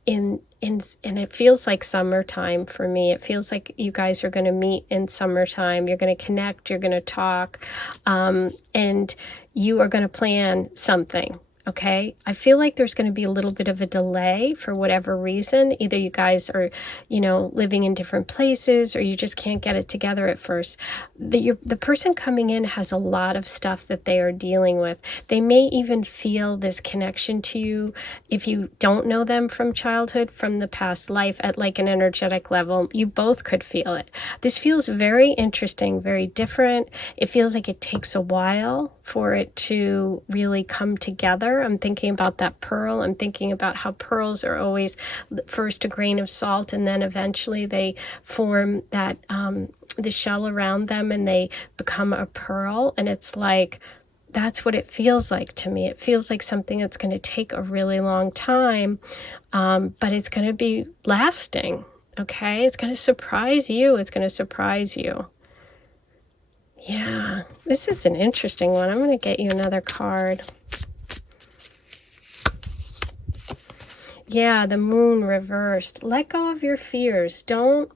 and it feels like summertime for me. It feels like you guys are going to meet in summertime. You're going to connect, you're going to talk, and you are going to plan something. Okay, I feel like there's going to be a little bit of a delay for whatever reason. Either you guys are, living in different places, or you just can't get it together at first. The person coming in has a lot of stuff that they are dealing with. They may even feel this connection to you if you don't know them from childhood, from the past life, at like an energetic level. You both could feel it. This feels very interesting, very different. It feels like it takes a while for it to really come together. I'm thinking about that pearl. I'm thinking about how pearls are always first a grain of salt, and then eventually they form that the shell around them and they become a pearl. And it's like, that's what it feels like to me. It feels like something that's going to take a really long time, but it's going to be lasting. Okay, it's going to surprise you. It's going to surprise you. Yeah, this is an interesting one. I'm going to get you another card. Yeah, the moon reversed. Let go of your fears. Don't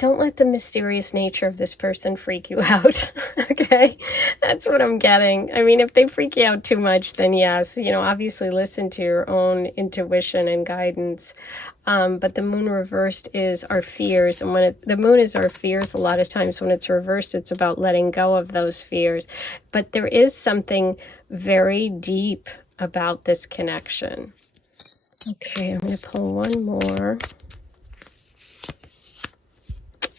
let the mysterious nature of this person freak you out. Okay, that's what I'm getting. I mean, if they freak you out too much, then yes, obviously listen to your own intuition and guidance. But the moon reversed is our fears. And when the moon is our fears, a lot of times when it's reversed, it's about letting go of those fears. But there is something very deep about this connection. Okay, I'm going to pull one more.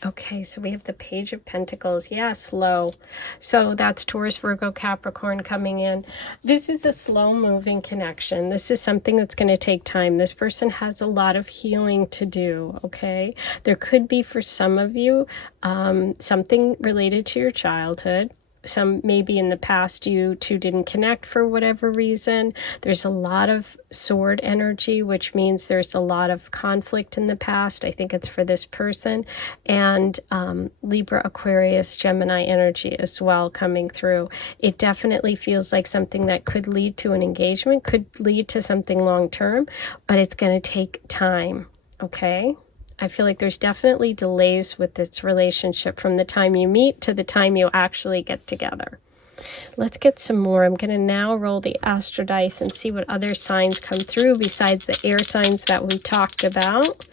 Okay, so we have the Page of Pentacles. Yeah, slow. So that's Taurus, Virgo, Capricorn coming in. This is a slow-moving connection. This is something that's going to take time. This person has a lot of healing to do, okay? There could be, for some of you, something related to your childhood. maybe in the past you two didn't connect for whatever reason. There's a lot of sword energy, which means there's a lot of conflict in the past. I think it's for this person. And Libra, Aquarius, Gemini energy as well coming through. It definitely feels like something that could lead to an engagement, could lead to something long term, but it's going to take time, okay? I feel like there's definitely delays with this relationship from the time you meet to the time you actually get together. Let's get some more. I'm going to now roll the astro dice and see what other signs come through besides the air signs that we talked about.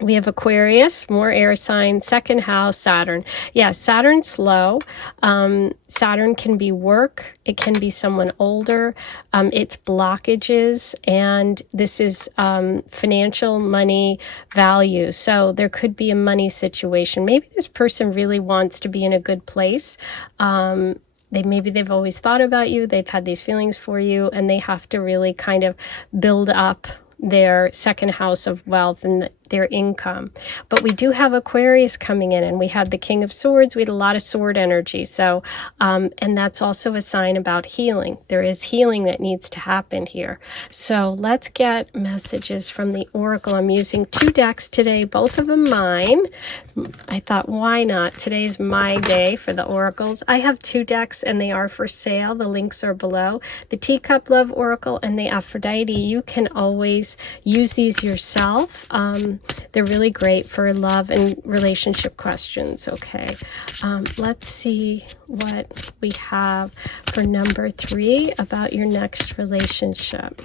We have Aquarius, more air signs, second house, Saturn. Yeah, Saturn's slow. Saturn can be work. It can be someone older. It's blockages, and this is financial, money, value. So there could be a money situation. Maybe this person really wants to be in a good place. Maybe they've always thought about you. They've had these feelings for you, and they have to really kind of build up their second house of wealth and their income. But we do have Aquarius coming in, and we had the King of Swords. We had a lot of sword energy. So, and that's also a sign about healing. There is healing that needs to happen here. So let's get messages from the Oracle. I'm using 2 decks today, both of them mine. I thought, why not? Today's my day for the Oracles. I have 2 decks, and they are for sale. The links are below. The Teacup Love Oracle and the Aphrodite. You can always use these yourself. They're really great for love and relationship questions. Okay, let's see what we have for number 3 about your next relationship.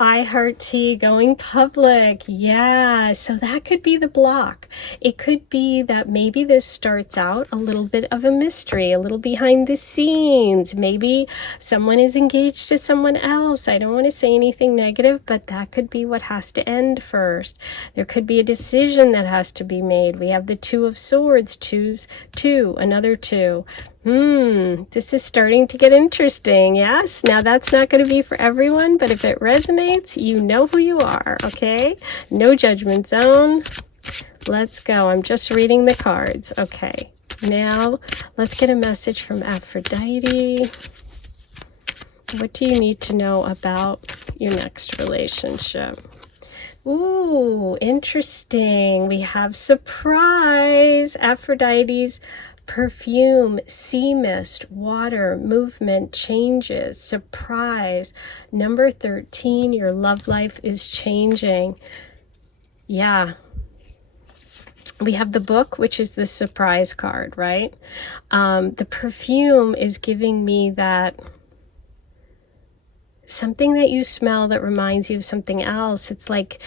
I heart tea going public. Yeah, so that could be the block. It could be that maybe this starts out a little bit of a mystery, a little behind the scenes. Maybe someone is engaged to someone else. I don't want to say anything negative, but that could be what has to end first. There could be a decision that has to be made. We have the 2 of Swords, choose 2, another 2. This is starting to get interesting. Yes, now that's not going to be for everyone, but if it resonates, you know who you are, okay? No judgment zone. Let's go. I'm just reading the cards. Okay, now let's get a message from Aphrodite. What do you need to know about your next relationship? Ooh, interesting. We have surprise. Aphrodite's perfume, sea mist, water, movement, changes, surprise. Number 13, your love life is changing. Yeah. We have the book, which is the surprise card, right? The perfume is giving me that something that you smell that reminds you of something else. It's like,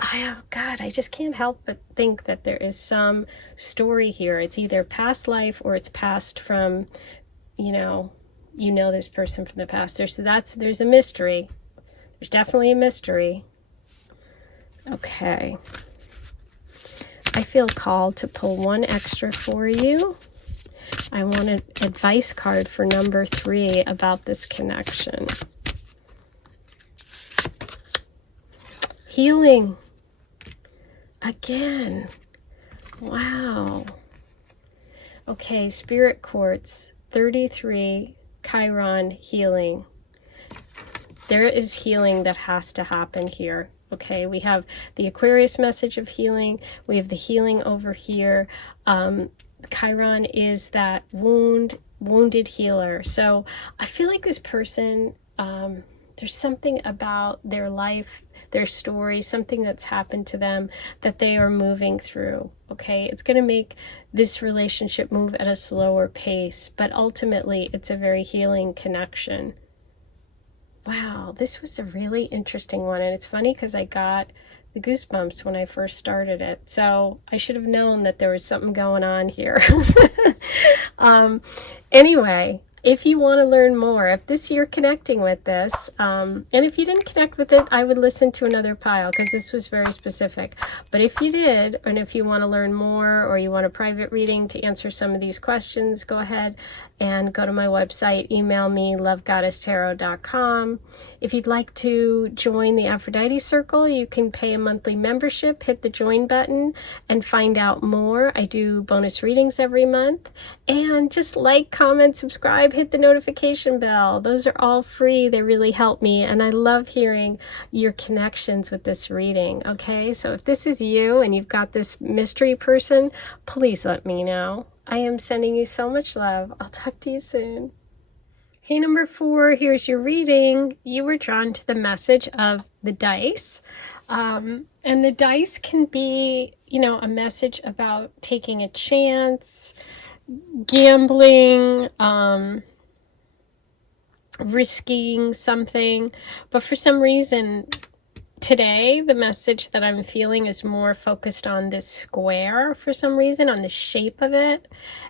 oh God, I just can't help but think that there is some story here. It's either past life or it's past from, you know this person from the past. There's a mystery. There's definitely a mystery. Okay. I feel called to pull 1 extra for you. I want an advice card for number 3 about this connection. Healing. Again. Wow. Okay, Spirit Quartz, 33, Chiron, healing. There is healing that has to happen here. Okay, we have the Aquarius message of healing. We have the healing over here. Chiron is that wounded healer. So I feel like this person, there's something about their life, their story, something that's happened to them that they are moving through, okay? It's going to make this relationship move at a slower pace, but ultimately it's a very healing connection. Wow, this was a really interesting one, and it's funny because I got the goosebumps when I first started it, so I should have known that there was something going on here. Anyway, if you want to learn more, if this you're connecting with this, and if you didn't connect with it, I would listen to another pile because this was very specific. But if you did, and if you want to learn more, or you want a private reading to answer some of these questions, go ahead and go to my website, email me, lovegoddesstarot.com. If you'd like to join the Aphrodite Circle, you can pay a monthly membership, hit the join button, and find out more. I do bonus readings every month. And just like, comment, subscribe, hit the notification bell. Those are all free. They really help me. And I love hearing your connections with this reading. Okay, so if this is you and you've got this mystery person, please let me know. I am sending you so much love. I'll talk to you soon. Hey, number 4, here's your reading. You were drawn to the message of the dice. And the dice can be, you know, a message about taking a chance, gambling, risking something. But for some reason today, the message that I'm feeling is more focused on this square for some reason, on the shape of it.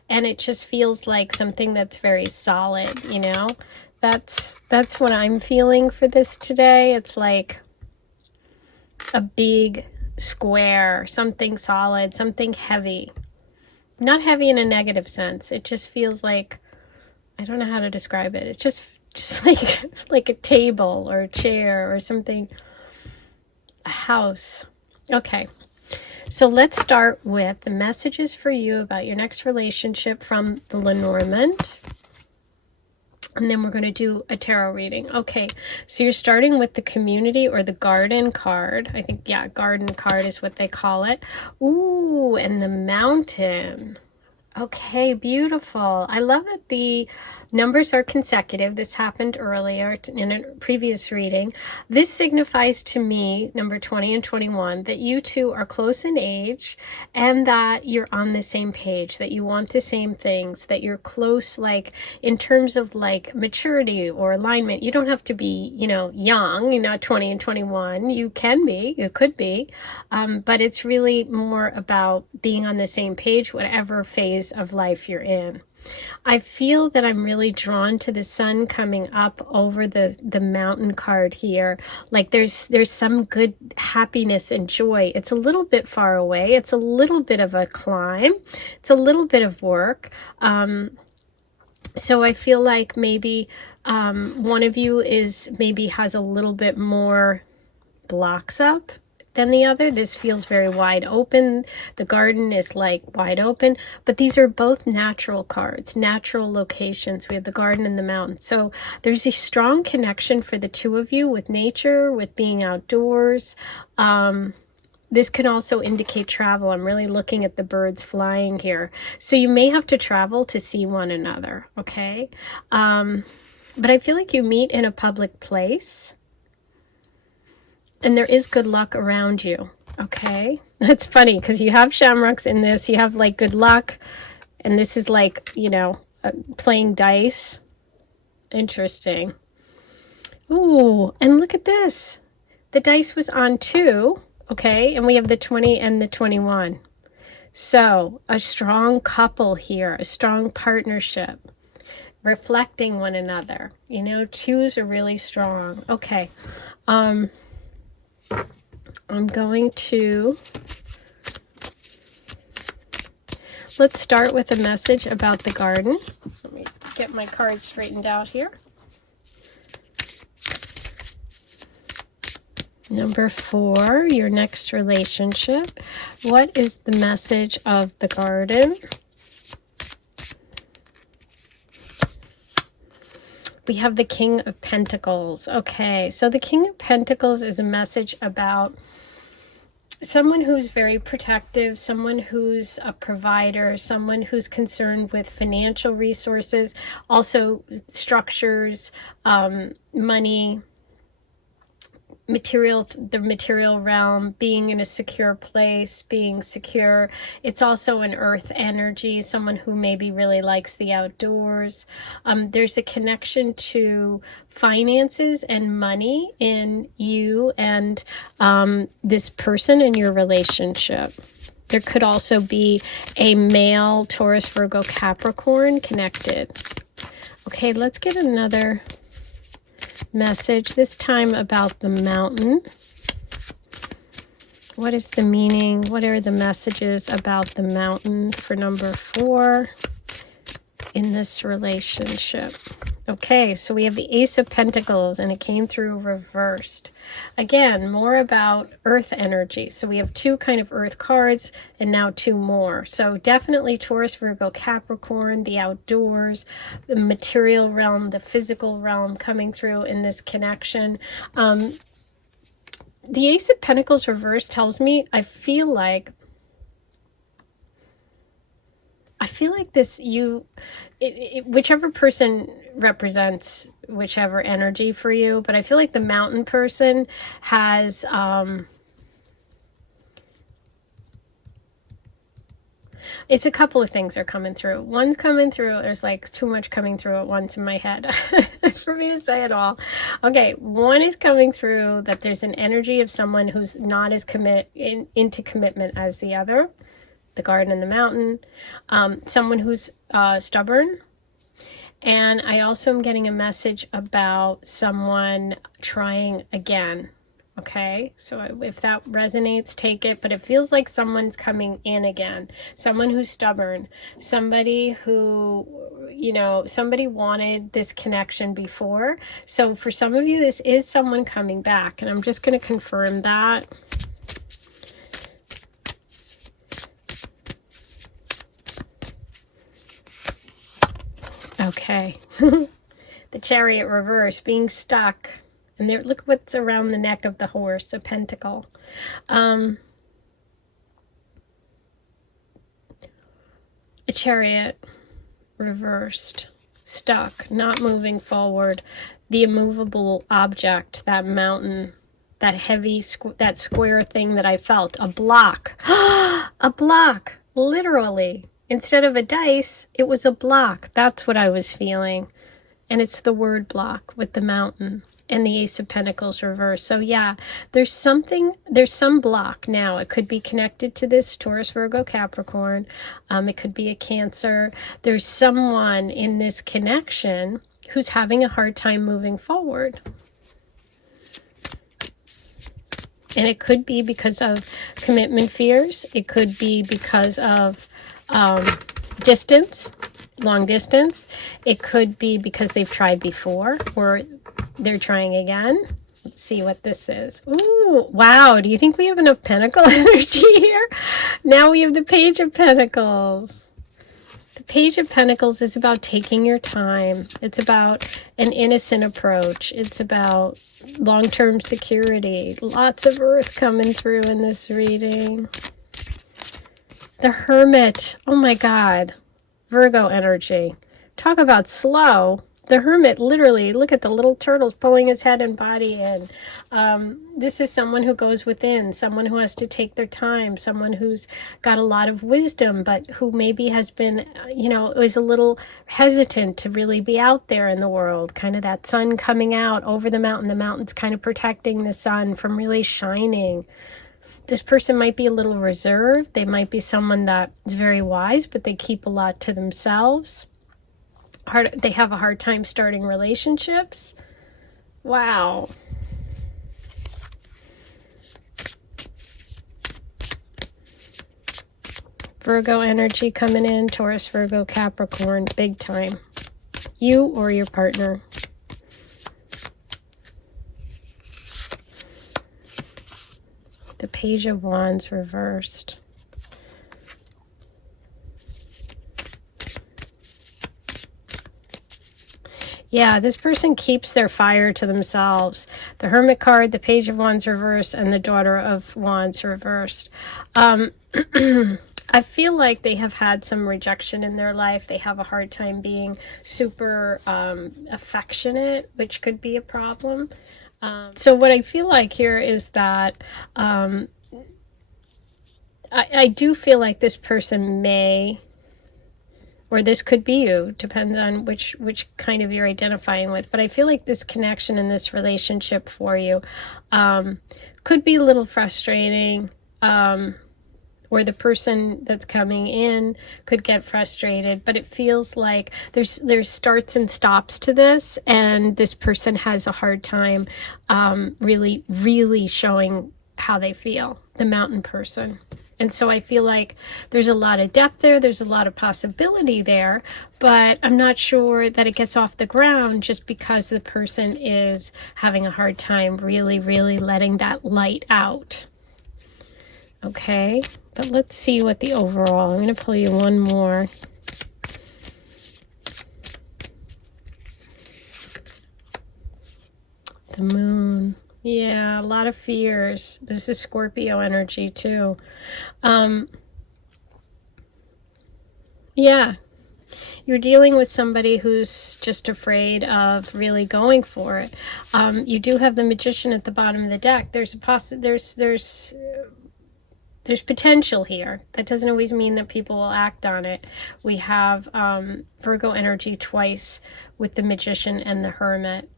And it just feels like something that's very solid, you know? That's what I'm feeling for this today. It's like a big square, something solid, something heavy. Not heavy in a negative sense. It just feels like, I don't know how to describe it. It's just like a table or a chair or something. A house. Okay, so let's start with the messages for you about your next relationship from the Lenormand, and then we're going to do a tarot reading. Okay, so you're starting with the community or the garden card. I think, yeah, garden card is what they call it. Ooh, and the mountain. Okay, beautiful. I love that the numbers are consecutive. This happened earlier in a previous reading. This signifies to me, number 20 and 21, that you two are close in age and that you're on the same page, that you want the same things, that you're close, like in terms of like maturity or alignment. You don't have to be, you know, young, you're not 20 and 21. You can be, you could be, but it's really more about being on the same page, whatever phase of life you're in. I feel that I'm really drawn to the sun coming up over the mountain card here. Like there's some good happiness and joy. It's a little bit far away. It's a little bit of a climb. It's a little bit of work. So I feel like maybe one of you has a little bit more blocks up than the other. This feels very wide open. The garden is like wide open, but these are both natural cards, natural locations. We have the garden and the mountain. So there's a strong connection for the two of you with nature, with being outdoors. This can also indicate travel. I'm really looking at the birds flying here. So you may have to travel to see one another, okay? But I feel like you meet in a public place. And there is good luck around you, okay? That's funny because you have shamrocks in this. You have like good luck. And this is like, you know, playing dice. Interesting. Ooh, and look at this. The dice was on 2, okay? And we have the 20 and the 21. So a strong couple here, a strong partnership, reflecting one another. You know, 2s are really strong. Okay. I'm going to, let's start with a message about the garden. Let me get my cards straightened out here. Number 4, your next relationship. What is the message of the garden? We have the King of Pentacles. Okay, so the King of Pentacles is a message about someone who's very protective, someone who's a provider, someone who's concerned with financial resources, also structures, money, the material realm, being in a secure place, being secure. It's also an earth energy, someone who maybe really likes the outdoors. There's a connection to finances and money in you and this person in your relationship. There could also be a male Taurus, Virgo, Capricorn connected. Okay, let's get another message, this time about the mountain. What is the meaning? What are the messages about the mountain for number 4 in this relationship? Okay, so we have the Ace of Pentacles, and it came through reversed. Again, more about earth energy. So we have 2 kind of earth cards, and now 2 more. So definitely Taurus, Virgo, Capricorn, the outdoors, the material realm, the physical realm coming through in this connection. The Ace of Pentacles reversed tells me, I feel like this, whichever person represents whichever energy for you, but I feel like the mountain person has, it's a couple of things are coming through. One's coming through, there's like too much coming through at once in my head for me to say it all. Okay, one is coming through that there's an energy of someone who's not as into commitment as the other. The garden and the mountain, someone who's stubborn. And I also am getting a message about someone trying again. Okay, so if that resonates, take it. But it feels like someone's coming in again. Someone who's stubborn. Somebody who, somebody wanted this connection before. So for some of you, this is someone coming back. And I'm just going to confirm that. Okay, the Chariot reverse, being stuck, and there, look what's around the neck of the horse, a pentacle. A Chariot reversed, stuck, not moving forward, the immovable object, that mountain, that heavy, that square thing that I felt, a block, a block, literally. Instead of a dice, it was a block. That's what I was feeling. And it's the word block with the mountain and the Ace of Pentacles reversed. So yeah, there's some block now. It could be connected to this Taurus, Virgo, Capricorn. It could be a Cancer. There's someone in this connection who's having a hard time moving forward. And it could be because of commitment fears. It could be because of distance, long distance. It could be because they've tried before or they're trying again. Let's see what this is. Ooh, wow. Do you think we have enough pentacle energy here? Now we have the Page of Pentacles. The Page of Pentacles is about taking your time. It's about an innocent approach. It's about long-term security. Lots of earth coming through in this reading. The Hermit. Oh my God. Virgo energy. Talk about slow. The Hermit, literally, look at the little turtles pulling his head and body in. This is someone who goes within, someone who has to take their time, someone who's got a lot of wisdom, but who maybe has been, is a little hesitant to really be out there in the world. Kind of that sun coming out over the mountain. The mountain's kind of protecting the sun from really shining. This person might be a little reserved. They might be someone that is very wise, but they keep a lot to themselves. They have a hard time starting relationships. Wow. Virgo energy coming in. Taurus, Virgo, Capricorn, big time. You or your partner. The Page of Wands reversed. Yeah, this person keeps their fire to themselves. The Hermit card, the Page of Wands reversed, and the Daughter of Wands reversed. I feel like they have had some rejection in their life. They have a hard time being super affectionate, which could be a problem. So what I feel like here is that I do feel like this person may, or this could be you, depends on which kind of you're identifying with. But I feel like this connection in this relationship for you could be a little frustrating, or the person that's coming in could get frustrated, but it feels like there's starts and stops to this, and this person has a hard time really showing how they feel, the mountain person. And so I feel like there's a lot of depth there, there's a lot of possibility there, but I'm not sure that it gets off the ground just because the person is having a hard time really letting that light out. Okay, but let's see what the overall, I'm going to pull you one more. The moon. Yeah, a lot of fears. This is Scorpio energy too. Yeah, you're dealing with somebody who's just afraid of really going for it. You do have the Magician at the bottom of the deck. There's potential here. That doesn't always mean that people will act on it. We have Virgo energy twice with the Magician and the Hermit.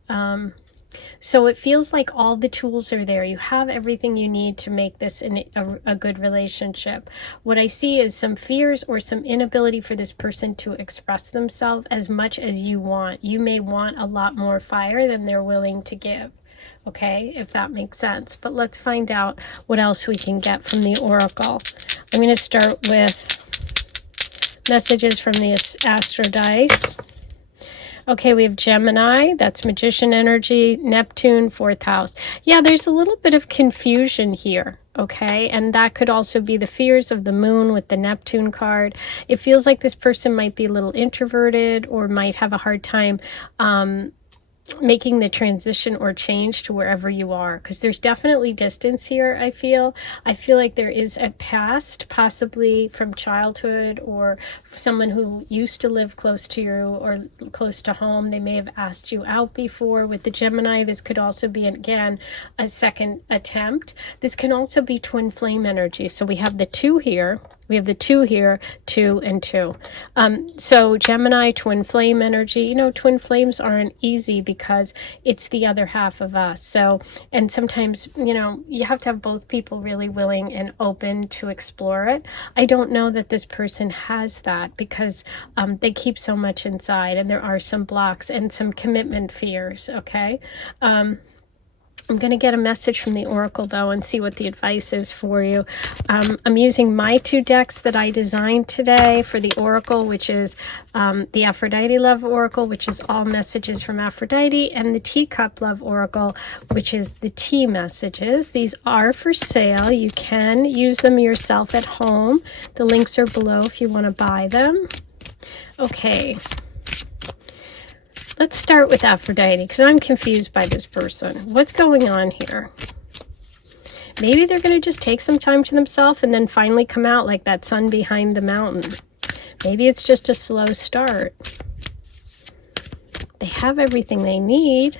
So it feels like all the tools are there. You have everything you need to make this a good relationship. What I see is some fears or some inability for this person to express themselves as much as you want. You may want a lot more fire than they're willing to give. Okay, if that makes sense. But let's find out what else we can get from the Oracle. I'm going to start with messages from the Astro Dice. Okay, we have Gemini, that's Magician energy, Neptune, 4th house. Yeah, there's a little bit of confusion here, okay? And that could also be the fears of the moon with the Neptune card. It feels like this person might be a little introverted or might have a hard time making the transition or change to wherever you are, because there's definitely distance here. I feel like there is a past, possibly from childhood, or someone who used to live close to you or close to home. They may have asked you out before. With the Gemini, this could also be, again, a second attempt. This can also be twin flame energy. So we have the 2 here. We have the 2 here, 2 and 2. So Gemini, twin flame energy. You know, twin flames aren't easy because it's the other half of us. So, and sometimes, you know, you have to have both people really willing and open to explore it. I don't know that this person has that because they keep so much inside, and there are some blocks and some commitment fears, okay? I'm going to get a message from the Oracle, though, and see what the advice is for you. I'm using my 2 decks that I designed today for the Oracle, which is the Aphrodite Love Oracle, which is all messages from Aphrodite, and the Teacup Love Oracle, which is the tea messages. These are for sale. You can use them yourself at home. The links are below if you want to buy them. Okay. Let's start with Aphrodite, because I'm confused by this person. What's going on here? Maybe they're going to just take some time to themselves and then finally come out like that sun behind the mountain. Maybe it's just a slow start. They have everything they need.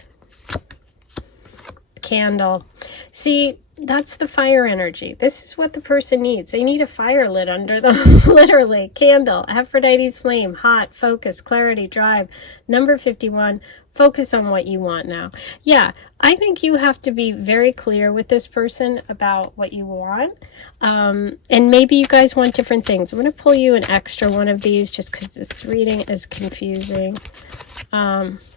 Candle. See, that's the fire energy. This is what the person needs. They need a fire lit under them, literally. Candle, Aphrodite's flame, hot, focus, clarity, drive. Number 51, focus on what you want now. Yeah, I think you have to be very clear with this person about what you want. And maybe you guys want different things. I'm going to pull you an extra one of these just because this reading is confusing.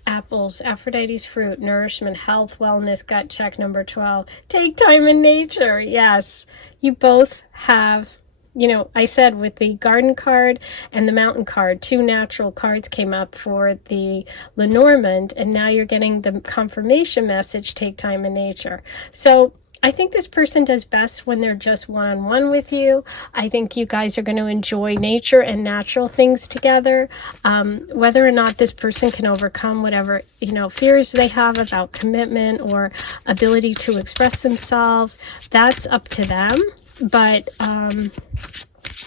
Apples, Aphrodite's fruit, nourishment, health, wellness, gut check, number 12. Take time in nature. Yes, you both have, you know, I said with the garden card and the mountain card, 2 natural cards came up for the Lenormand, and now you're getting the confirmation message, take time in nature. So I think this person does best when they're just one-on-one with you. I think you guys are going to enjoy nature and natural things together. Whether or not this person can overcome whatever, you know, fears they have about commitment or ability to express themselves, that's up to them. But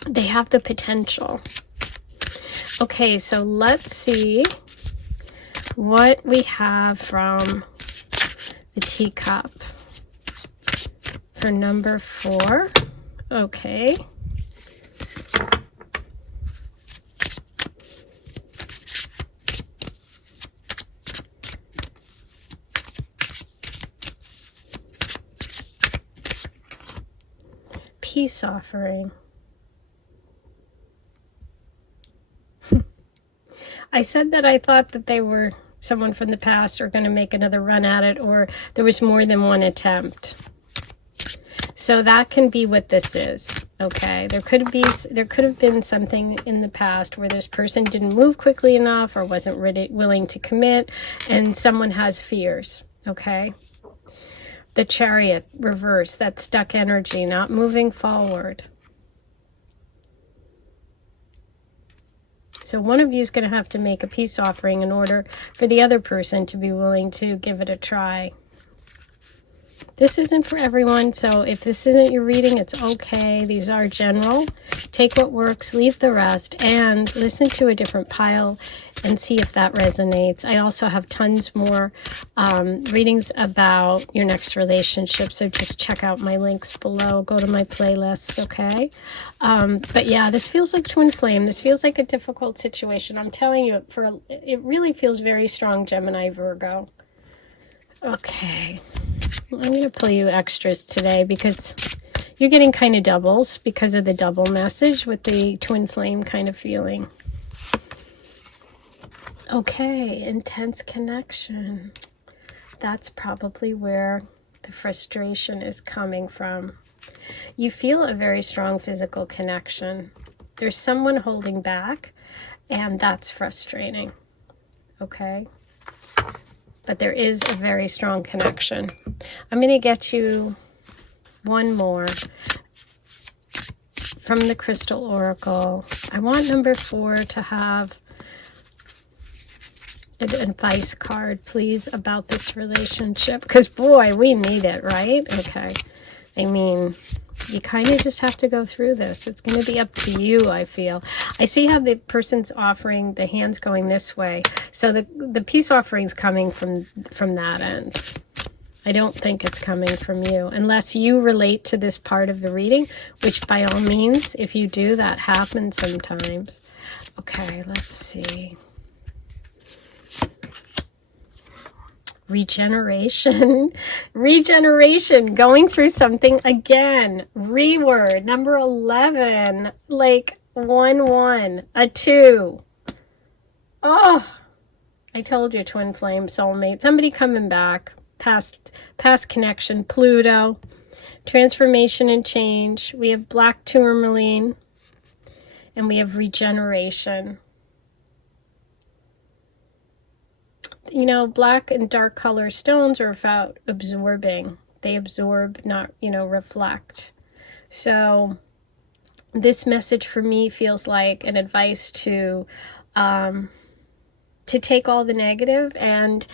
they have the potential. Okay, so let's see what we have from the teacup. For number 4, okay. Peace offering. I said that I thought that they were someone from the past or going to make another run at it, or there was more than one attempt. So that can be what this is. Okay, there could have been something in the past where this person didn't move quickly enough or wasn't really willing to commit, and someone has fears. Okay, the Chariot reverse, that stuck energy, not moving forward. So one of you is going to have to make a peace offering in order for the other person to be willing to give it a try. This isn't for everyone, so if this isn't your reading, it's okay. These are general. Take what works, leave the rest, and listen to a different pile and see if that resonates. I also have tons more readings about your next relationship, so just check out my links below. Go to my playlists, okay? But yeah, this feels like twin flame. This feels like a difficult situation. I'm telling you, it really feels very strong, Gemini, Virgo. Okay. I'm going to pull you extras today because you're getting kind of doubles because of the double message with the twin flame kind of feeling. Okay, intense connection. That's probably where the frustration is coming from. You feel a very strong physical connection. There's someone holding back, and that's frustrating. Okay? But there is a very strong connection. I'm going to get you one more from the Crystal Oracle. I want number 4 to have an advice card, please, about this relationship. Because, boy, we need it, right? Okay. I mean, you kind of just have to go through this. It's going to be up to you, I feel. I see how the person's offering, the hand's going this way. So the peace offering's coming from that end. I don't think it's coming from you. Unless you relate to this part of the reading, which by all means, if you do, that happens sometimes. Okay, let's see. Regeneration. Regeneration. Going through something again. Reword. Number 11. Like 1-1. A 2. Oh, I told you, twin flame, soulmate. Somebody coming back. Past connection. Pluto. Transformation and change. We have black tourmaline. And we have regeneration. You know, black and dark color stones are about absorbing. They absorb, not, reflect. So this message for me feels like an advice to take all the negative and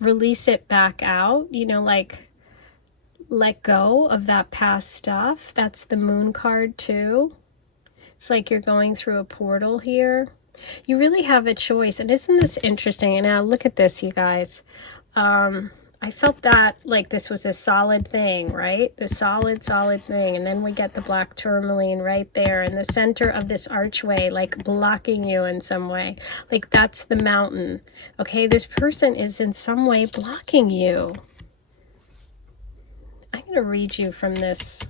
release it back out, like let go of that past stuff. That's the Moon card too. It's like you're going through a portal here. You really have a choice. And isn't this interesting? And now look at this, you guys. I felt that like this was a solid thing, right? The solid thing. And then we get the black tourmaline right there in the center of this archway, like blocking you in some way. Like that's the mountain. Okay, this person is in some way blocking you. I'm going to read you from this,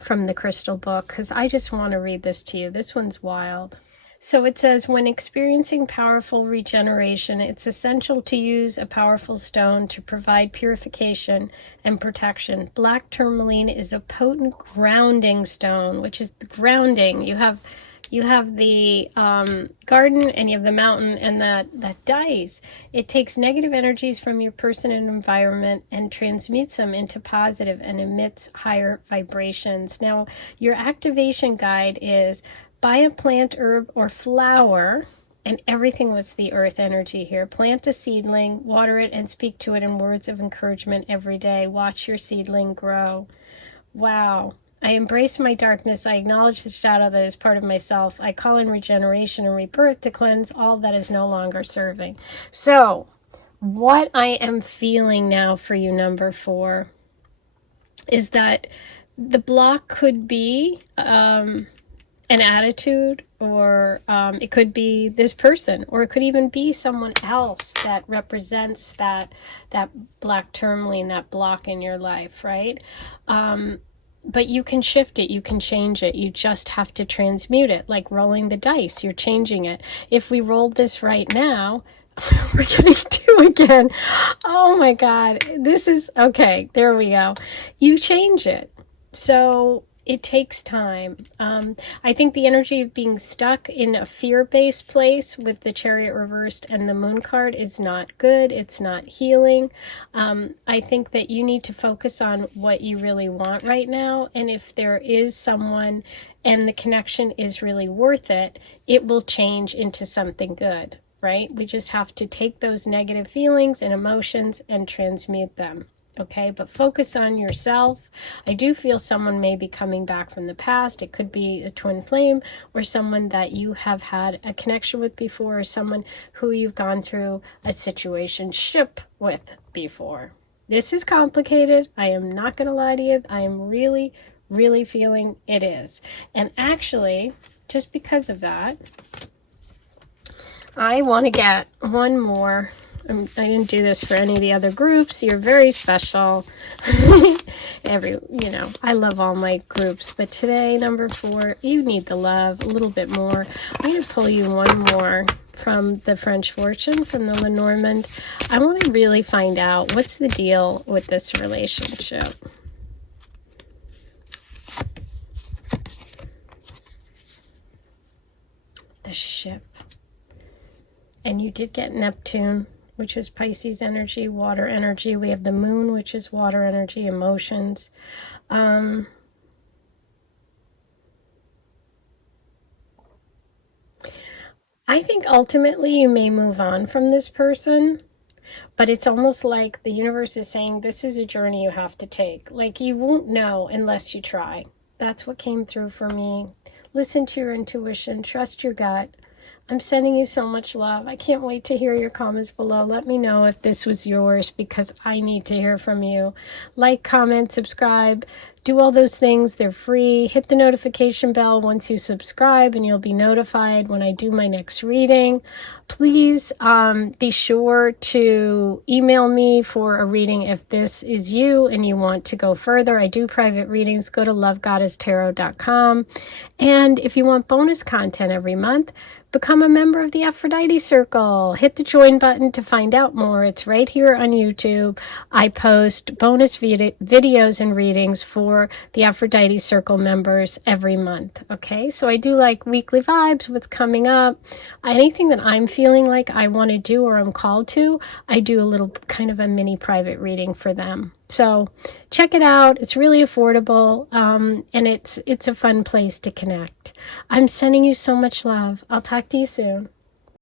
from the crystal book, because I just want to read this to you. This one's wild. So it says, when experiencing powerful regeneration, it's essential to use a powerful stone to provide purification and protection. Black tourmaline is a potent grounding stone, which is the grounding. You have the garden and you have the mountain, and that dice. It takes negative energies from your person and environment and transmutes them into positive and emits higher vibrations. Now, your activation guide is buy a plant, herb, or flower, and everything was the earth energy here. Plant the seedling, water it, and speak to it in words of encouragement every day. Watch your seedling grow. Wow. I embrace my darkness. I acknowledge the shadow that is part of myself. I call in regeneration and rebirth to cleanse all that is no longer serving. So, what I am feeling now for you, number 4, is that the block could be an attitude, or it could be this person, or it could even be someone else that represents that black tourmaline, that block in your life, right? But you can shift it, you can change it, you just have to transmute it, like rolling the dice, you're changing it. If we rolled this right now, we're getting 2 again. Oh my God, this is, okay, there we go. You change it. So it takes time. I think the energy of being stuck in a fear-based place with the Chariot reversed and the Moon card is not good. It's not healing. I think that you need to focus on what you really want right now. And if there is someone and the connection is really worth it, it will change into something good, right? We just have to take those negative feelings and emotions and transmute them. Okay, but focus on yourself. I do feel someone may be coming back from the past. It could be a twin flame or someone that you have had a connection with before, or someone who you've gone through a situationship with before. This is complicated. I am not going to lie to you. I am really, really feeling it is. And actually, just because of that, I want to get one more. I didn't do this for any of the other groups. You're very special. I love all my groups, but today, number 4, you need the love a little bit more. I'm going to pull you one more from the French Fortune, from the Lenormand. I want to really find out what's the deal with this relationship. The ship. And you did get Neptune, which is Pisces energy, water energy. We have the moon, which is water energy, emotions. I think ultimately you may move on from this person, but it's almost like the universe is saying this is a journey you have to take. Like, you won't know unless you try. That's what came through for me. Listen to your intuition, trust your gut. I'm sending you so much love. I can't wait to hear your comments below. Let me know if this was yours, because I need to hear from you. Like, comment, subscribe, do all those things. They're free. Hit the notification bell once you subscribe and you'll be notified when I do my next reading. Please be sure to email me for a reading if this is you and you want to go further. I do private readings. Go to lovegoddesstarot.com. And if you want bonus content every month, become a member of the Aphrodite Circle. Hit the join button to find out more. It's right here on YouTube. I post bonus videos and readings for the Aphrodite Circle members every month. Okay, so I do like weekly vibes, what's coming up, anything that I'm feeling like I want to do or I'm called to, I do a little kind of a mini private reading for them. So check it out. It's really affordable, and it's a fun place to connect. I'm sending you so much love. I'll talk to you soon.